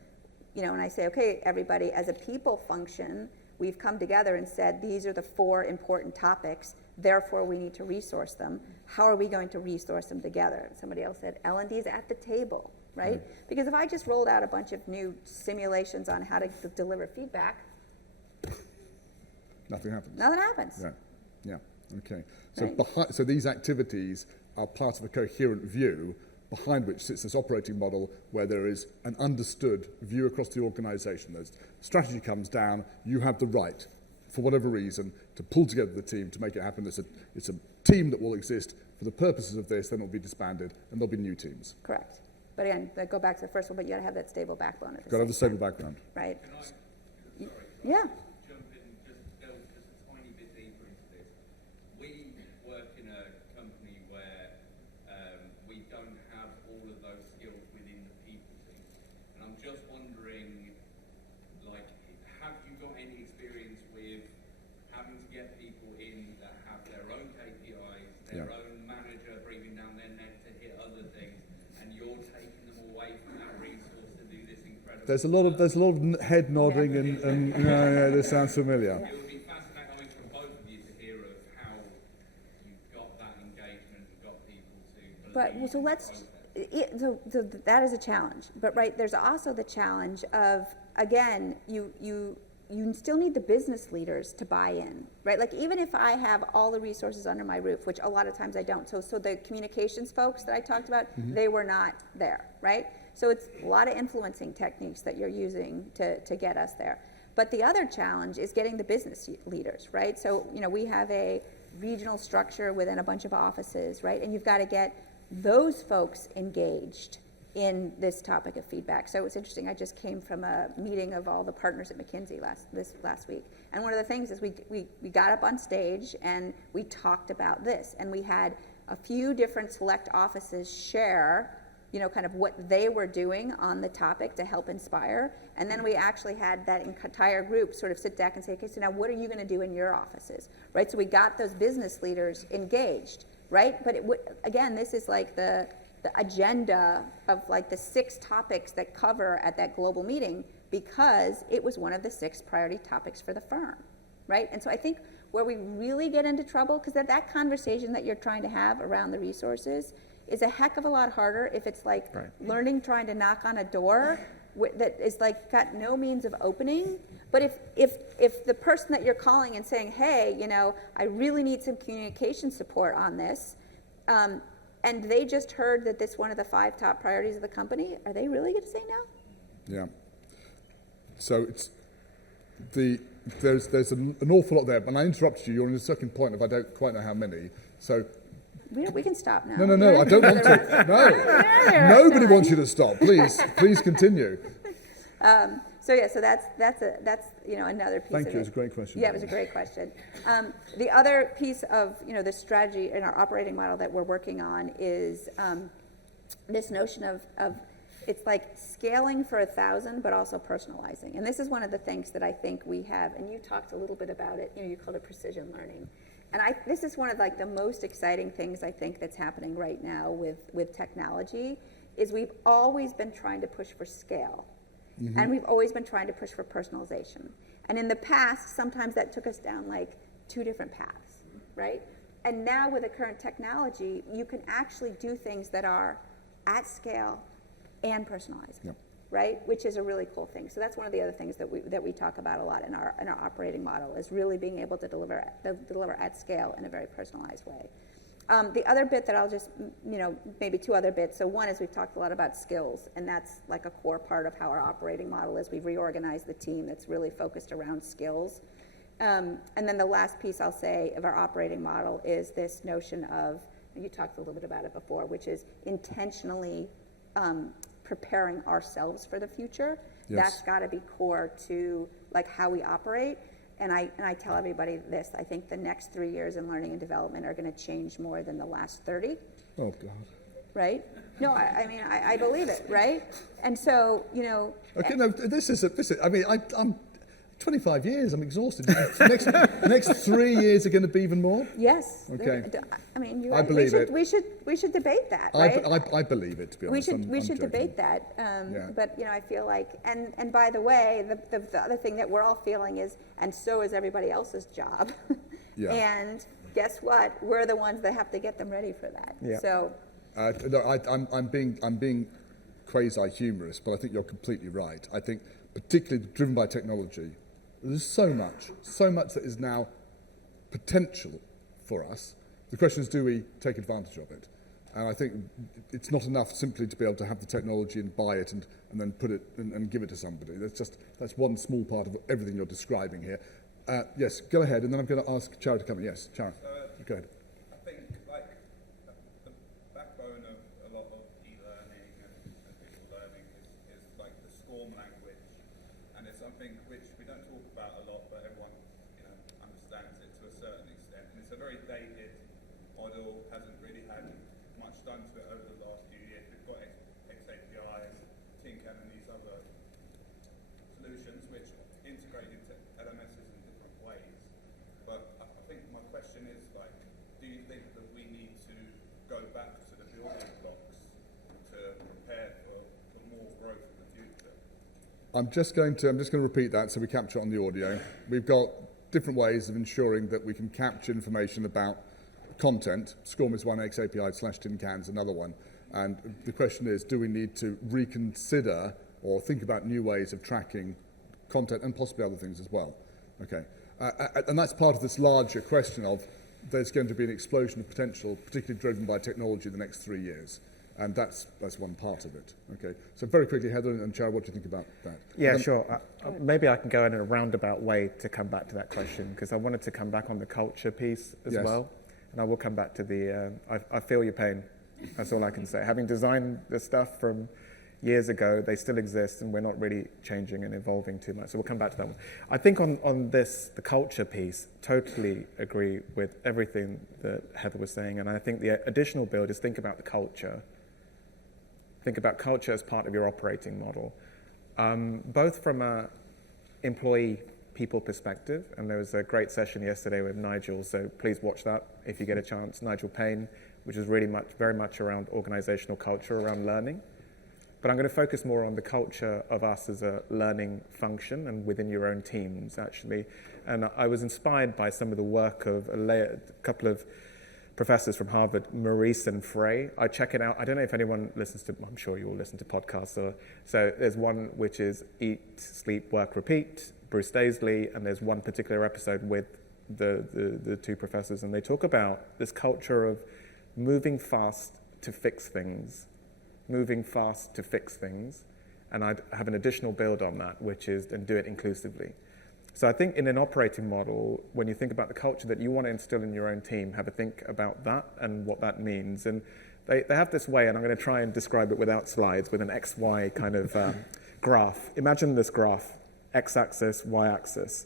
And I say, okay, everybody, as a people function, we've come together and said, these are the 4 important topics, therefore we need to resource them. How are we going to resource them together? Somebody else said, L&D is at the table, right? Because if I just rolled out a bunch of new simulations on how to deliver feedback, nothing happens. Nothing happens. Yeah, okay. So, so these activities are part of a coherent view behind which sits this operating model where there is an understood view across the organisation. The strategy comes down, you have the right, for whatever reason, to pull together the team to make it happen. It's a team that will exist for the purposes of this, then it will be disbanded, and there'll be new teams. Correct. But again, I go back to the first one, but you got to have that stable backbone. Got to have the stable background. Right. Yeah. Jump in, just go just a tiny bit deeper into this. We work in a company where we don't have all of those skills within the people team. And I'm just wondering, have you got any experience with having to get people in that have their own KPIs, their own manager breathing down their neck to hit other things, and you're taking them away from that resource to do this incredible There's a lot of head nodding and this sounds familiar. It would be fascinating for both of you to hear of how you got that engagement and got people to believe so that is a challenge. But there's also the challenge of, again, you still need the business leaders to buy in, right? Like even if I have all the resources under my roof, which a lot of times I don't. So the communications folks that I talked about, they were not there, right? So it's a lot of influencing techniques that you're using to get us there. But the other challenge is getting the business leaders, right? So, we have a regional structure within a bunch of offices, right? And you've got to get those folks engaged in this topic of feedback. So it's interesting, I just came from a meeting of all the partners at McKinsey last week. And one of the things is we got up on stage and we talked about this. And we had a few different select offices share kind of what they were doing on the topic to help inspire. And then we actually had that entire group sort of sit back and say, okay, so now what are you going to do in your offices, right? So we got those business leaders engaged, right? But again, this is like the agenda of like the 6 topics that cover at that global meeting, because it was one of the 6 priority topics for the firm, right? And so I think where we really get into trouble, because that conversation that you're trying to have around the resources is a heck of a lot harder if it's like learning, trying to knock on a door that is like got no means of opening. But if the person that you're calling and saying, hey, you know, I really need some communication support on this, and they just heard that this is one of the 5 top priorities of the company, are they really going to say no? Yeah. So it's there's an awful lot there. And I interrupted you. You're on the second point of I don't quite know how many. So we can stop now. No, I don't want to. No, nobody wants you to stop. Please continue. So that's you know, another piece. Thank of you. It was a great question. Yeah, it was a great question. The other piece of, you know, the strategy in our operating model that we're working on is this notion of it's like scaling for 1,000, but also personalizing. And this is one of the things that I think we have. And you talked a little bit about it. You know, you called it precision learning. And this is one of like the most exciting things I think that's happening right now with technology, is we've always been trying to push for scale. Mm-hmm. And we've always been trying to push for personalization. And in the past, sometimes that took us down like 2 different paths, right? And now with the current technology, you can actually do things that are at scale and personalized, right? Which is a really cool thing. So that's one of the other things that we talk about a lot in our operating model, is really being able to deliver at scale in a very personalized way. The other bit that I'll just, you know, maybe 2 other bits. So one is we've talked a lot about skills, and that's like a core part of how our operating model is. We've reorganized the team that's really focused around skills. And then the last piece I'll say of our operating model is this notion of, you talked a little bit about it before, which is intentionally preparing ourselves for the future. Yes. That's got to be core to like how we operate. And I tell everybody this, I think the next 3 years in learning and development are going to change more than the last 30. Oh, God. Right? No, I mean, I believe it, right? And so, you know... Okay, no, this is I mean, I'm 25 years, I'm exhausted. Next 3 years are going to be even more? Yes. Okay. I mean, I believe it. We should debate that, right? I believe it, to be honest. We should debate that. But, you know, I feel like, and by the way, the other thing that we're all feeling is, and so is everybody else's job. Yeah. And guess what? We're the ones that have to get them ready for that. Yeah. So. No, I'm being quasi-humorous, but I think you're completely right. I think, particularly driven by technology, there's so much that is now potential for us. The question is, do we take advantage of it? And I think it's not enough simply to be able to have the technology and buy it and then put it and give it to somebody. That's one small part of everything you're describing here. Yes, go ahead, and then I'm going to ask Chara to come in. Yes, Chara, go ahead. I think like the backbone of a lot of e-learning and visual learning is like the SCORM language, and it's something which we don't talk about a lot, but everyone, you know, understands it to a certain extent. And it's a very dated model, hasn't really had much done to it over the last few years. We've got XAPIs, Tinkan, and these other solutions which integrate into LMSs in different ways. But I think my question is, like, do you think that we need to go back to the building blocks to prepare for more growth in the future? I'm just going to repeat that so we capture it on the audio. We've got different ways of ensuring that we can capture information about content. SCORM is one, XAPI/Tincan is another one. And the question is, do we need to reconsider or think about new ways of tracking content and possibly other things as well? Okay. And that's part of this larger question of there's going to be an explosion of potential, particularly driven by technology in the next 3 years. And that's one part of it. Okay. So very quickly, Heather and Chara, what do you think about that? Yeah, sure. Maybe I can go in a roundabout way to come back to that question, because I wanted to come back on the culture piece as well. And I will come back to the, I feel your pain. That's all I can say. Having designed the stuff from years ago, they still exist, and we're not really changing and evolving too much. So we'll come back to that one. I think on this, the culture piece, totally agree with everything that Heather was saying. And I think the additional build is think about the culture. Think about culture as part of your operating model, both from a employee people perspective, and there was a great session yesterday with Nigel, so please watch that if you get a chance. Nigel Payne, which is really very much around organizational culture, around learning. But I'm going to focus more on the culture of us as a learning function and within your own teams, actually. And I was inspired by some of the work of a couple of professors from Harvard, Maurice and Frey. I check it out. I don't know if anyone listens to, I'm sure you all listen to podcasts. So there's one which is Eat, Sleep, Work, Repeat, Bruce Daisley, and there's one particular episode with the two professors, and they talk about this culture of moving fast to fix things, and I'd have an additional build on that, which is, and do it inclusively. So I think in an operating model, when you think about the culture that you want to instill in your own team, have a think about that and what that means. And they have this way, and I'm going to try and describe it without slides, with an XY kind of graph. Imagine this graph, x-axis, y-axis,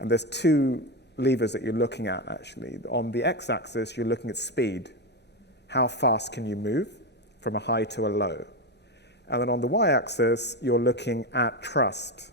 and there's two levers that you're looking at, actually. On the x-axis, you're looking at speed. How fast can you move from a high to a low? And then on the y-axis, you're looking at trust.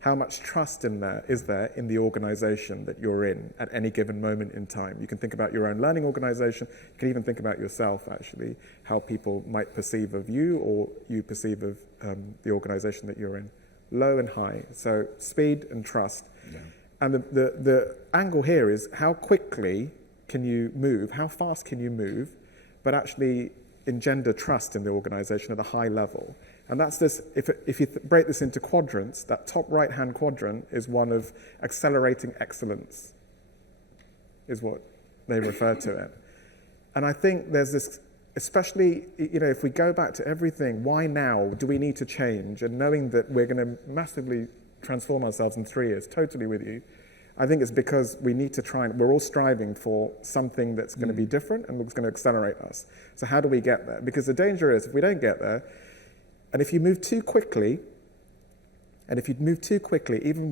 How much trust is there in the organization that you're in at any given moment in time? You can think about your own learning organization. You can even think about yourself, actually, how people might perceive of you or you perceive of the organization that you're in. Low and high. So speed and trust. Yeah. And the angle here is how quickly can you move, how fast can you move, but actually engender trust in the organization at a high level. And that's this, if you break this into quadrants, that top right-hand quadrant is one of accelerating excellence, is what they refer to it. And I think there's this, especially, if we go back to everything, why now do we need to change? And knowing that we're going to massively transform ourselves in 3 years, totally with you, I think it's because we need to we're all striving for something that's going to be different and that's going to accelerate us. So how do we get there? Because the danger is, if we don't get there, and if you move too quickly, even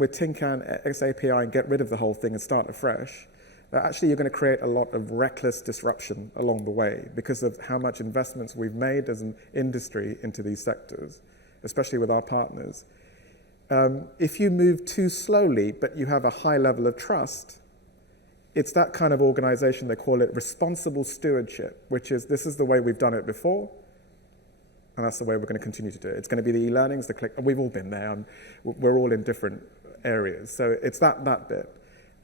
with Tincan, XAPI, and get rid of the whole thing and start afresh, that actually you're going to create a lot of reckless disruption along the way because of how much investments we've made as an industry into these sectors, especially with our partners. If you move too slowly, but you have a high level of trust, it's that kind of organization, they call it responsible stewardship, which is, this is the way we've done it before, and that's the way we're going to continue to do it. It's going to be the e-learnings, the click, and we've all been there, we're all in different areas. So it's that bit.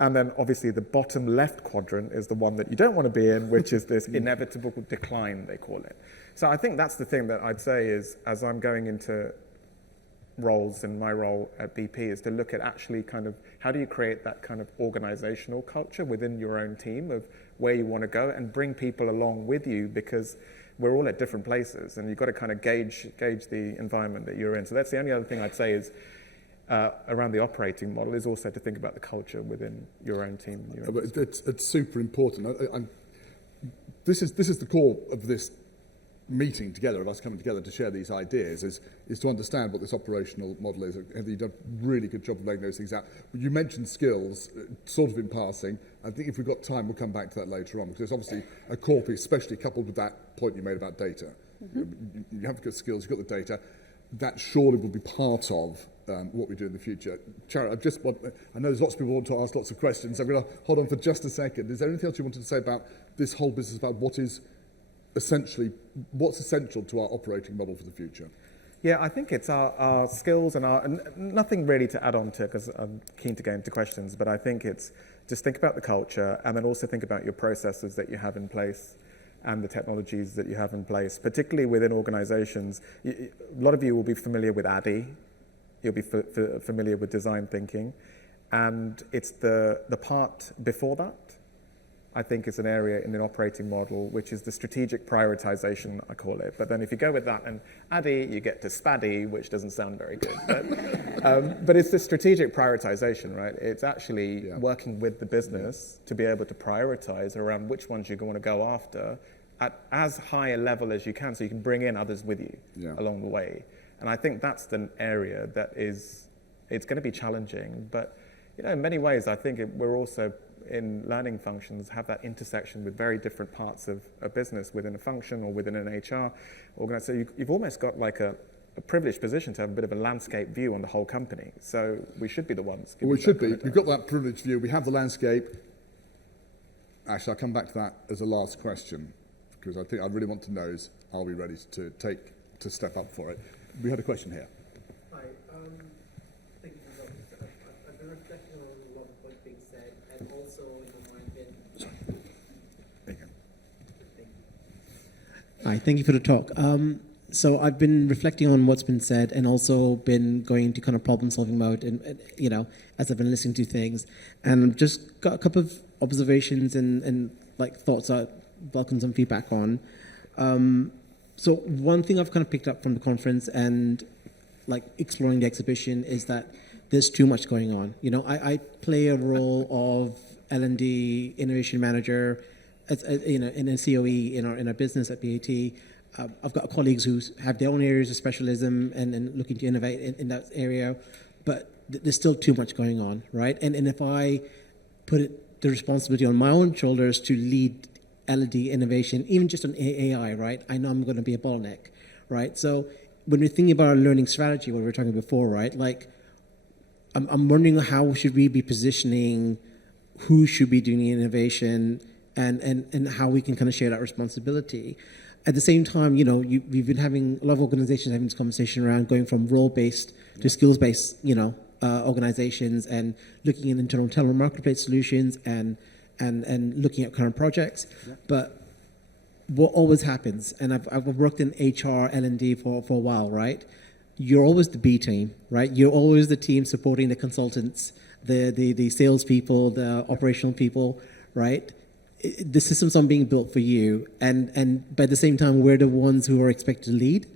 And then obviously the bottom left quadrant is the one that you don't want to be in, which is this inevitable decline, they call it. So I think that's the thing that I'd say is, as I'm going into roles, and my role at BP is to look at actually kind of how do you create that kind of organizational culture within your own team of where you want to go and bring people along with you, because we're all at different places and you've got to kind of gauge the environment that you're in. So that's the only other thing I'd say is around the operating model is also to think about the culture within your own team. It's super important. This is the core of this meeting together, of us coming together to share these ideas, is to understand what this operational model is. Have you done a really good job of laying those things out? You mentioned skills, sort of in passing. I think if we've got time, we'll come back to that later on, because obviously a core piece, especially coupled with that point you made about data. You have good skills, you've got the data. That surely will be part of what we do in the future. Chara, I know there's lots of people who want to ask lots of questions, so I'm going to hold on for just a second. Is there anything else you wanted to say about this whole business, about what's essential to our operating model for the future? Yeah, I think it's our skills and nothing really to add on to, because I'm keen to go into questions, but I think it's just think about the culture and then also think about your processes that you have in place and the technologies that you have in place, particularly within organizations. A lot of you will be familiar with ADDIE, you'll be familiar with design thinking, and it's the part before that, I think, is an area in an operating model, which is the strategic prioritization, I call it. But then if you go with that and ADDIE, you get to SPADDIE, which doesn't sound very good. But it's the strategic prioritization, right? It's actually working with the business to be able to prioritize around which ones you're going to go after at as high a level as you can, so you can bring in others with you along the way. And I think that's the area that it's going to be challenging. But in many ways, I think we're also in learning functions have that intersection with very different parts of a business within a function or within an HR organization. So you've almost got like a privileged position to have a bit of a landscape view on the whole company. So we should be the ones. Well, we should be. We've got that privileged view. We have the landscape. Actually, I'll come back to that as a last question, because I think I really want to know is, are we ready to step up for it? We had a question here. Hi. Thank you for that. I've been reflecting on a lot of what's being said, and also in my mind been Hi, thank you for the talk. So I've been reflecting on what's been said and also been going into kind of problem-solving mode, and you know, as I've been listening to things, and just got a couple of observations and like thoughts I'd welcome some feedback on. So one thing I've kind of picked up from the conference and like exploring the exhibition is that there's too much going on. You know, I play a role of L&D innovation manager, you know, in a COE in our business at BAT. I've got colleagues who have their own areas of specialism and looking to innovate in that area, but there's still too much going on, right? And if I put the responsibility on my own shoulders to lead L&D innovation, even just on AI, right? I know I'm going to be a bottleneck, right? So when we're thinking about our learning strategy, what we were talking before, right? Like, I'm wondering how should we be positioning who should be doing the innovation and how we can kind of share that responsibility. At the same time, you know, we've been having a lot of organizations having this conversation around going from role-based to skills-based, you know, organizations, and looking at internal talent marketplace solutions and looking at current projects. Yeah. But what always happens, and I've worked in HR, L&D for a while, right? You're always the B team, right? You're always the team supporting the consultants, the salespeople, the operational people, right? The systems aren't being built for you, and by the same time, we're the ones who are expected to lead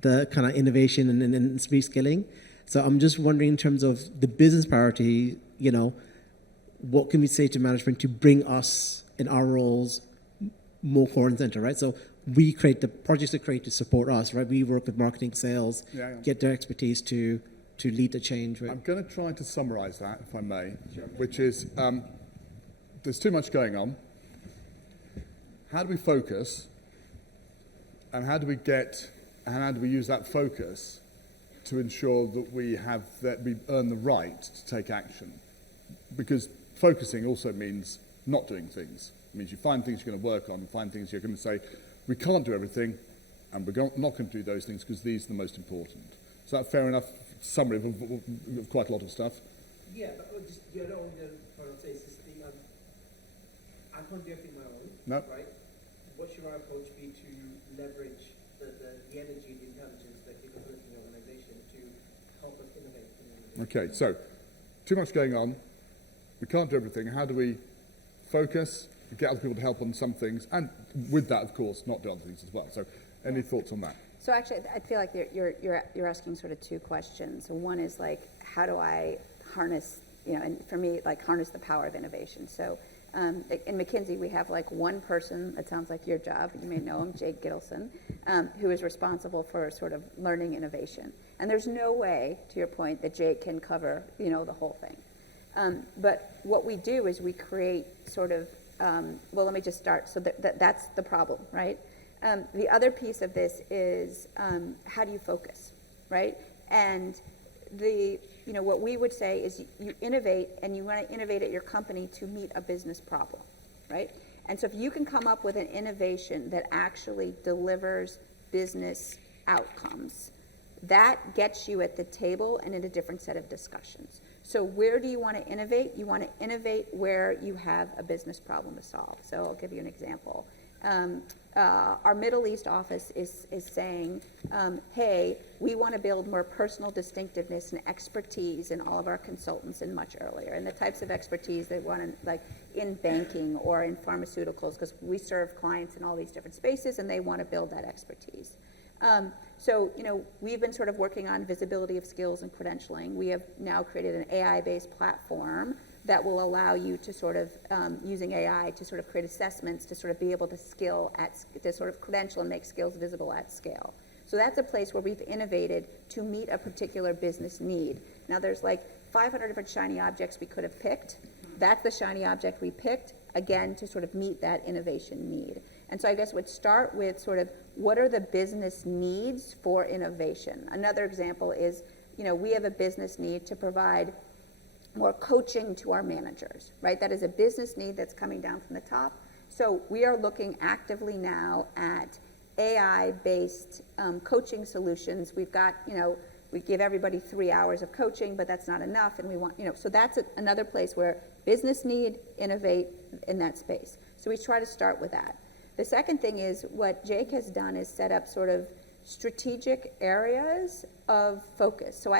the kind of innovation and reskilling. So I'm just wondering, in terms of the business priority, you know, what can we say to management to bring us in our roles more core and center, right? So we create the projects that create to support us, right? We work with marketing, sales, get their expertise to lead the change. Right? I'm going to try to summarize that, if I may, which is there's too much going on. How do we focus, and how do we use that focus to ensure that we earn the right to take action? Because focusing also means not doing things. It means you find things you're going to work on, find things you're going to say, we can't do everything, and we're not going to do those things because these are the most important. Is that fair enough summary of quite a lot of stuff? Yeah, but just the other part I'll say is this thing, I can't do everything on my own, no. Right? What should our approach be to leverage the energy, the intelligence, the capability in the organization to help us innovate? Okay, so too much going on. We can't do everything. How do we focus, get other people to help on some things, and with that, of course, not do other things as well? So, any thoughts on that? So actually, I feel like you're asking sort of two questions. So one is like, how do I harness, you know, and for me, like harness the power of innovation. So in McKinsey, we have like one person, that sounds like your job, you may know him, Jake Gittleson, who is responsible for sort of learning innovation. And there's no way, to your point, that Jake can cover, you know, the whole thing. But what we do is we create sort of, well, let me just start. So that's the problem, right? The other piece of this is how do you focus, right? And you know, what we would say is you innovate, and you want to innovate at your company to meet a business problem, right? And so if you can come up with an innovation that actually delivers business outcomes, that gets you at the table and in a different set of discussions. So where do you want to innovate? You want to innovate where you have a business problem to solve. So I'll give you an example. Our Middle East office is saying, hey, we want to build more personal distinctiveness and expertise in all of our consultants and much earlier. And the types of expertise they want in, like in banking or in pharmaceuticals, because we serve clients in all these different spaces and they want to build that expertise. So, you know, we've been sort of working on visibility of skills and credentialing. We have now created an AI-based platform that will allow you to sort of, using AI to sort of create assessments to sort of be able to to sort of credential and make skills visible at scale. So that's a place where we've innovated to meet a particular business need. Now there's like 500 different shiny objects we could have picked. That's the shiny object we picked, again, to sort of meet that innovation need. And so I guess we'd start with sort of what are the business needs for innovation? Another example is, you know, we have a business need to provide more coaching to our managers, right? That is a business need that's coming down from the top. So we are looking actively now at AI-based coaching solutions. We've got, you know, we give everybody 3 hours of coaching, but that's not enough, and we want, you know, so that's another place where business need, innovate in that space. So we try to start with that. The second thing is what Jake has done is set up sort of strategic areas of focus. So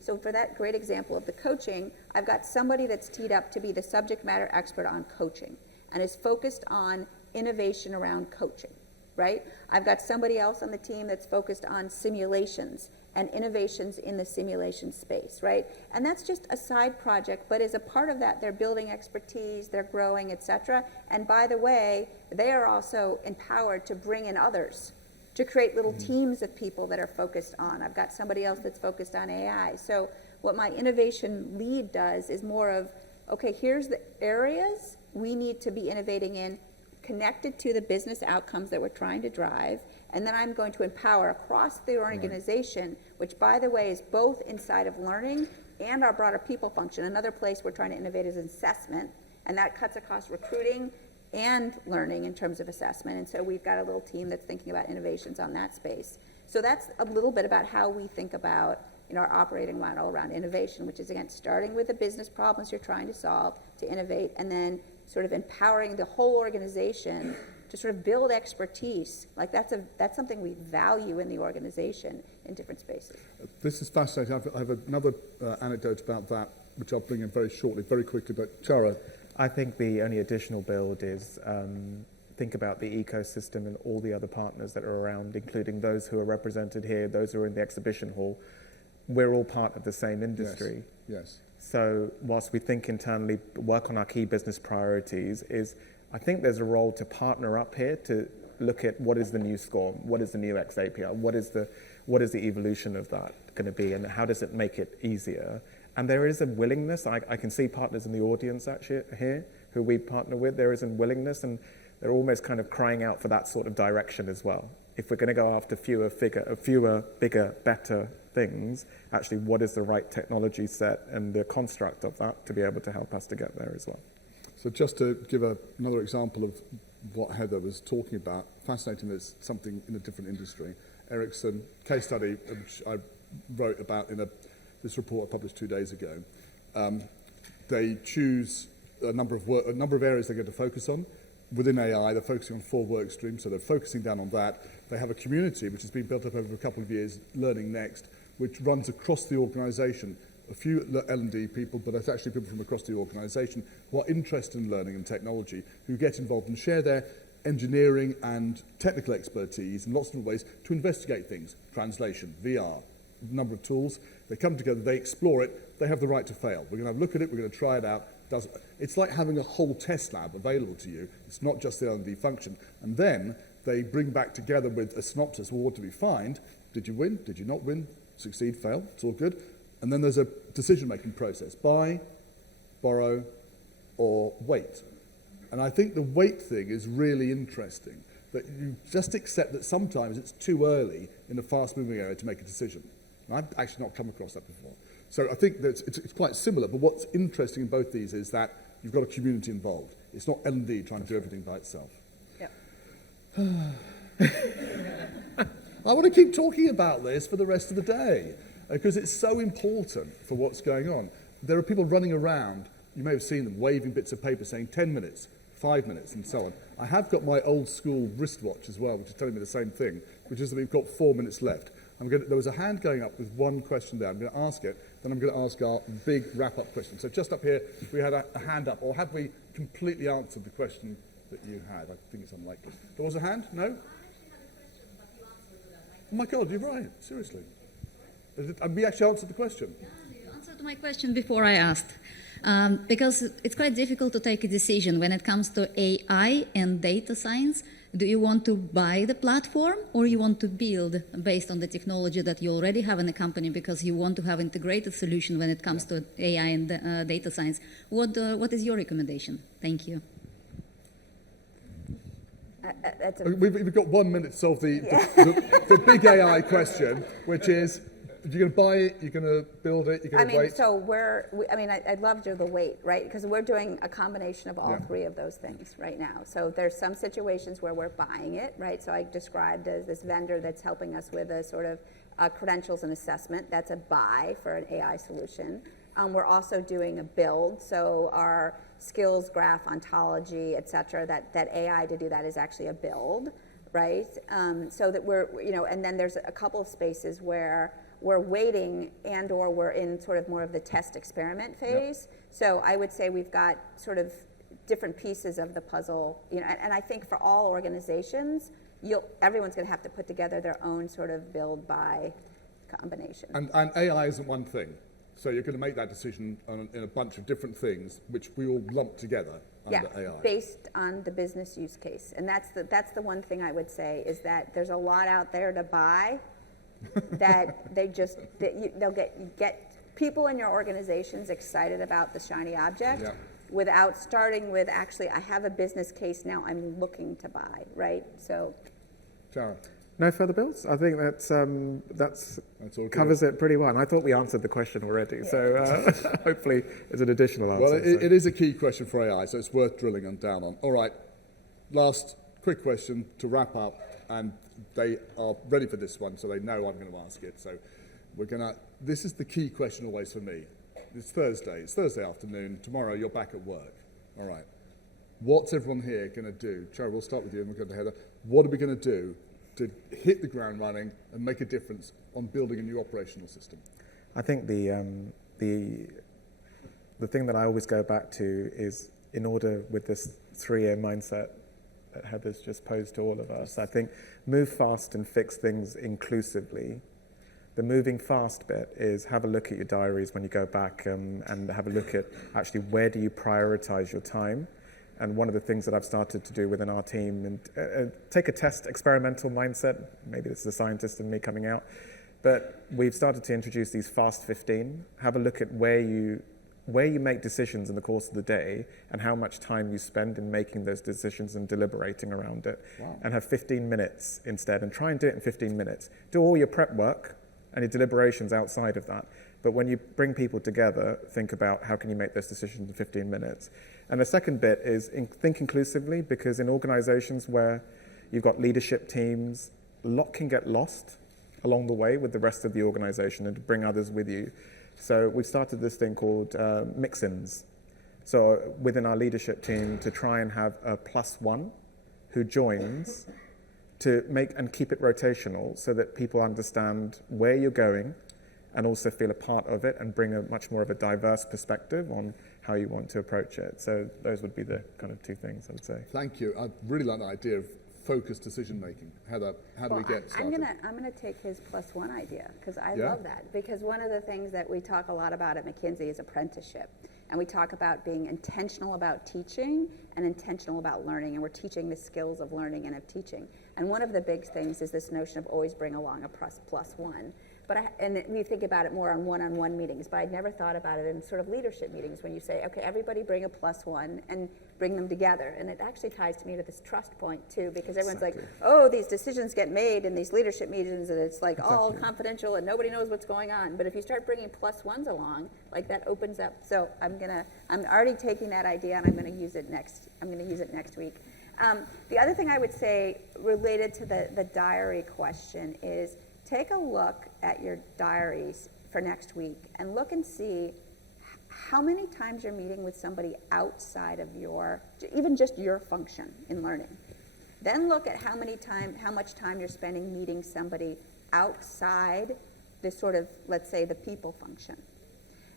so for that great example of the coaching, I've got somebody that's teed up to be the subject matter expert on coaching and is focused on innovation around coaching, right? I've got somebody else on the team that's focused on simulations and innovations in the simulation space, right? And that's just a side project, but as a part of that, they're building expertise, they're growing, et cetera. And by the way, they are also empowered to bring in others, to create little teams of people that are focused on. I've got somebody else that's focused on AI. So what my innovation lead does is more of, okay, here's the areas we need to be innovating in, connected to the business outcomes that we're trying to drive, and then I'm going to empower across the organization, which, by the way, is both inside of learning and our broader people function. Another place we're trying to innovate is assessment, and that cuts across recruiting and learning in terms of assessment. And so we've got a little team that's thinking about innovations on that space. So that's a little bit about how we think about our operating model around innovation, which is, again, starting with the business problems you're trying to solve to innovate, and then sort of empowering the whole organization to sort of build expertise. Like that's something we value in the organization in different spaces. This is fascinating. I have another anecdote about that, which I'll bring in very shortly, very quickly. But Chara. I think the only additional build is think about the ecosystem and all the other partners that are around, including those who are represented here, those who are in the exhibition hall. We're all part of the same industry. Yes. So whilst we think internally, work on our key business priorities, I think there's a role to partner up here to look at what is the new SCORM, what is the new X API, what is the evolution of that going to be, and how does it make it easier? And there is a willingness. I can see partners in the audience actually here who we partner with. There is a willingness, and they're almost kind of crying out for that sort of direction as well. If we're going to go after fewer, bigger, better things, actually, what is the right technology set and the construct of that to be able to help us to get there as well? So just to give another example of what Heather was talking about, fascinating, there's something in a different industry. Ericsson, case study, which I wrote about in this report I published 2 days ago. They choose a number of areas they're going to focus on. Within AI, they're focusing on 4 work streams, so they're focusing down on that. They have a community which has been built up over a couple of years, Learning Next, which runs across the organization. A few L&D people, but it's actually people from across the organization who are interested in learning and technology, who get involved and share their engineering and technical expertise in lots of different ways to investigate things. Translation, VR, a number of tools. They come together, they explore it, they have the right to fail. We're going to have a look at it, we're going to try it out. It's like having a whole test lab available to you. It's not just the L&D function. And then they bring back together with a synopsis, well, what did we find? Did you win? Did you not win? Succeed, fail? It's all good. And then there's a decision-making process. Buy, borrow, or wait. And I think the wait thing is really interesting, that you just accept that sometimes it's too early in a fast-moving area to make a decision. And I've actually not come across that before. So I think that it's quite similar, but what's interesting in both these is that you've got a community involved. It's not L&D trying to do everything by itself. Yep. I want to keep talking about this for the rest of the day, because it's so important for what's going on. There are people running around, you may have seen them, waving bits of paper saying 10 minutes, 5 minutes, and so on. I have got my old school wristwatch as well, which is telling me the same thing, which is that we've got 4 minutes left. There was a hand going up with one question there. I'm going to ask it, then I'm going to ask our big wrap-up question. So just up here, we had a hand up, or have we completely answered the question that you had? I think it's unlikely. There was a hand? No? Oh my God, you're right, seriously. We actually answered the question. Yeah, you answered my question before I asked. Because it's quite difficult to take a decision when it comes to AI and data science. Do you want to buy the platform, or you want to build based on the technology that you already have in the company, because you want to have integrated solution when it comes to AI and data science? What is your recommendation? Thank you. We've got 1 minute to solve the big AI question, which is, you're going to buy it, you're going to build it, you're going to wait? So I'd love to do the wait, right? Because we're doing a combination of all 3 of those things right now. So there's some situations where we're buying it, right? So I described as this vendor that's helping us with a sort of credentials and assessment. That's a buy for an AI solution. We're also doing a build, so our skills graph, ontology, et cetera, that AI to do that is actually a build, right? So that we're, and then there's a couple of spaces where we're waiting and or we're in sort of more of the test experiment phase. Yep. So I would say we've got sort of different pieces of the puzzle, and I think for all organizations, everyone's going to have to put together their own sort of build buy combination. And AI isn't one thing. So you're going to make that decision in a bunch of different things, which we all lump together under AI. Based on the business use case. And that's the one thing I would say is that there's a lot out there to buy that they'll get people in your organizations excited about the shiny object without starting with, actually, I have a business case now I'm looking to buy, right? So, Tara. No further builds? I think that's covers it pretty well. And I thought we answered the question already, so hopefully it's an additional answer. Well, it is a key question for AI, so it's worth drilling down on. All right, last quick question to wrap up, and they are ready for this one, so they know I'm going to ask it. So this is the key question always for me. It's Thursday afternoon. Tomorrow you're back at work. All right, what's everyone here going to do? Cheryl, we'll start with you and we'll go to Heather. What are we going to do to hit the ground running and make a difference on building a new operational system? I think the thing that I always go back to is, in order with this 3-year mindset that Heather's just posed to all of us, I think move fast and fix things inclusively. The moving fast bit is have a look at your diaries when you go back and have a look at actually where do you prioritize your time. And one of the things that I've started to do within our team, and take a test experimental mindset, maybe this is a scientist in me coming out, but we've started to introduce these fast 15. Have a look at where you make decisions in the course of the day and how much time you spend in making those decisions and deliberating around it. Wow. And have 15 minutes instead, and try and do it in 15 minutes. Do all your prep work and your deliberations outside of that. But when you bring people together, think about how can you make those decisions in 15 minutes. And the second bit is think inclusively, because in organizations where you've got leadership teams, a lot can get lost along the way with the rest of the organization and to bring others with you. So we've started this thing called mix-ins. So within our leadership team, to try and have a +1 who joins to make and keep it rotational so that people understand where you're going and also feel a part of it and bring a much more of a diverse perspective on how you want to approach it. So those would be the kind of two things I would say. Thank you. I really like the idea of focused decision making. Heather, how do we get started? I'm gonna take his +1 idea, because I love that. Because one of the things that we talk a lot about at McKinsey is apprenticeship. And we talk about being intentional about teaching and intentional about learning, and we're teaching the skills of learning and of teaching. And one of the big things is this notion of always bring along a +1. And we think about it more on one-on-one meetings, but I'd never thought about it in sort of leadership meetings when you say, okay, everybody bring a +1 and bring them together. And it actually ties to me to this trust point too, because everyone's like, oh, these decisions get made in these leadership meetings and it's like all confidential and nobody knows what's going on. But if you start bringing +1s along, like that opens up. So I'm already taking that idea and I'm going to use it next week. The other thing I would say related to the diary question is, take a look at your diaries for next week and look and see how many times you're meeting with somebody outside of even just your function in learning. Then look at how much time you're spending meeting somebody outside the sort of, let's say, the people function.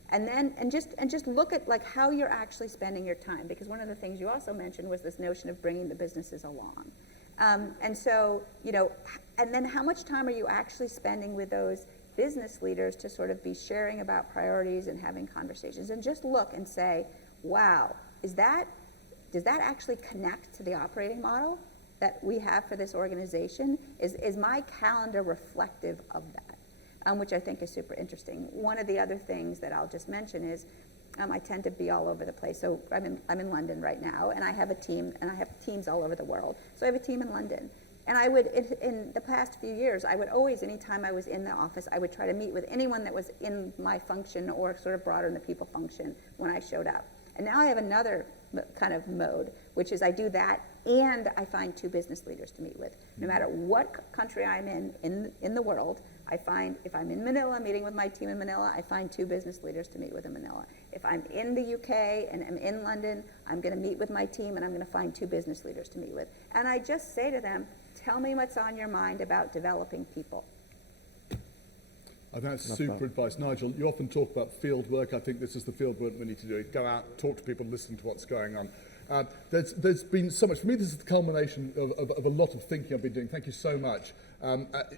And just look at like how you're actually spending your time, because one of the things you also mentioned was this notion of bringing the businesses along. And so, and then how much time are you actually spending with those business leaders to sort of be sharing about priorities and having conversations? And just look and say, wow, does that actually connect to the operating model that we have for this organization? Is my calendar reflective of that? Which I think is super interesting. One of the other things that I'll just mention is I tend to be all over the place. So I'm in London right now, and I have a team, and I have teams all over the world. So I have a team in London. And I would, in the past few years, I would always, anytime I was in the office, I would try to meet with anyone that was in my function or sort of broader in the people function when I showed up. And now I have another kind of mode, which is I do that, and I find 2 business leaders to meet with. No matter what country I'm in the world, I find if I'm in Manila, meeting with my team in Manila, I find 2 business leaders to meet with in Manila. If I'm in the UK and I'm in London, I'm going to meet with my team and I'm going to find 2 business leaders to meet with. And I just say to them, tell me what's on your mind about developing people. I think that's super advice. Nigel, you often talk about field work. I think this is the field work we need to do. Go out, talk to people, listen to what's going on. There's been so much. For me, this is the culmination of a lot of thinking I've been doing. Thank you so much.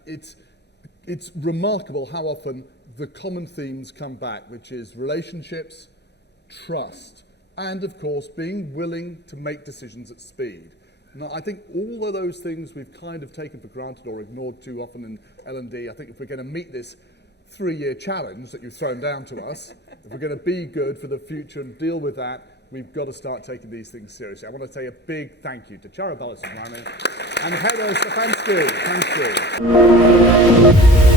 It's remarkable how often the common themes come back, which is relationships, trust, and of course, being willing to make decisions at speed. Now, I think all of those things we've kind of taken for granted or ignored too often in L&D. I think if we're going to meet this 3-year challenge that you've thrown down to us, if we're going to be good for the future and deal with that, we've got to start taking these things seriously. I want to say a big thank you to Chara Balasubramanian and Heather Stefanski. Thank you.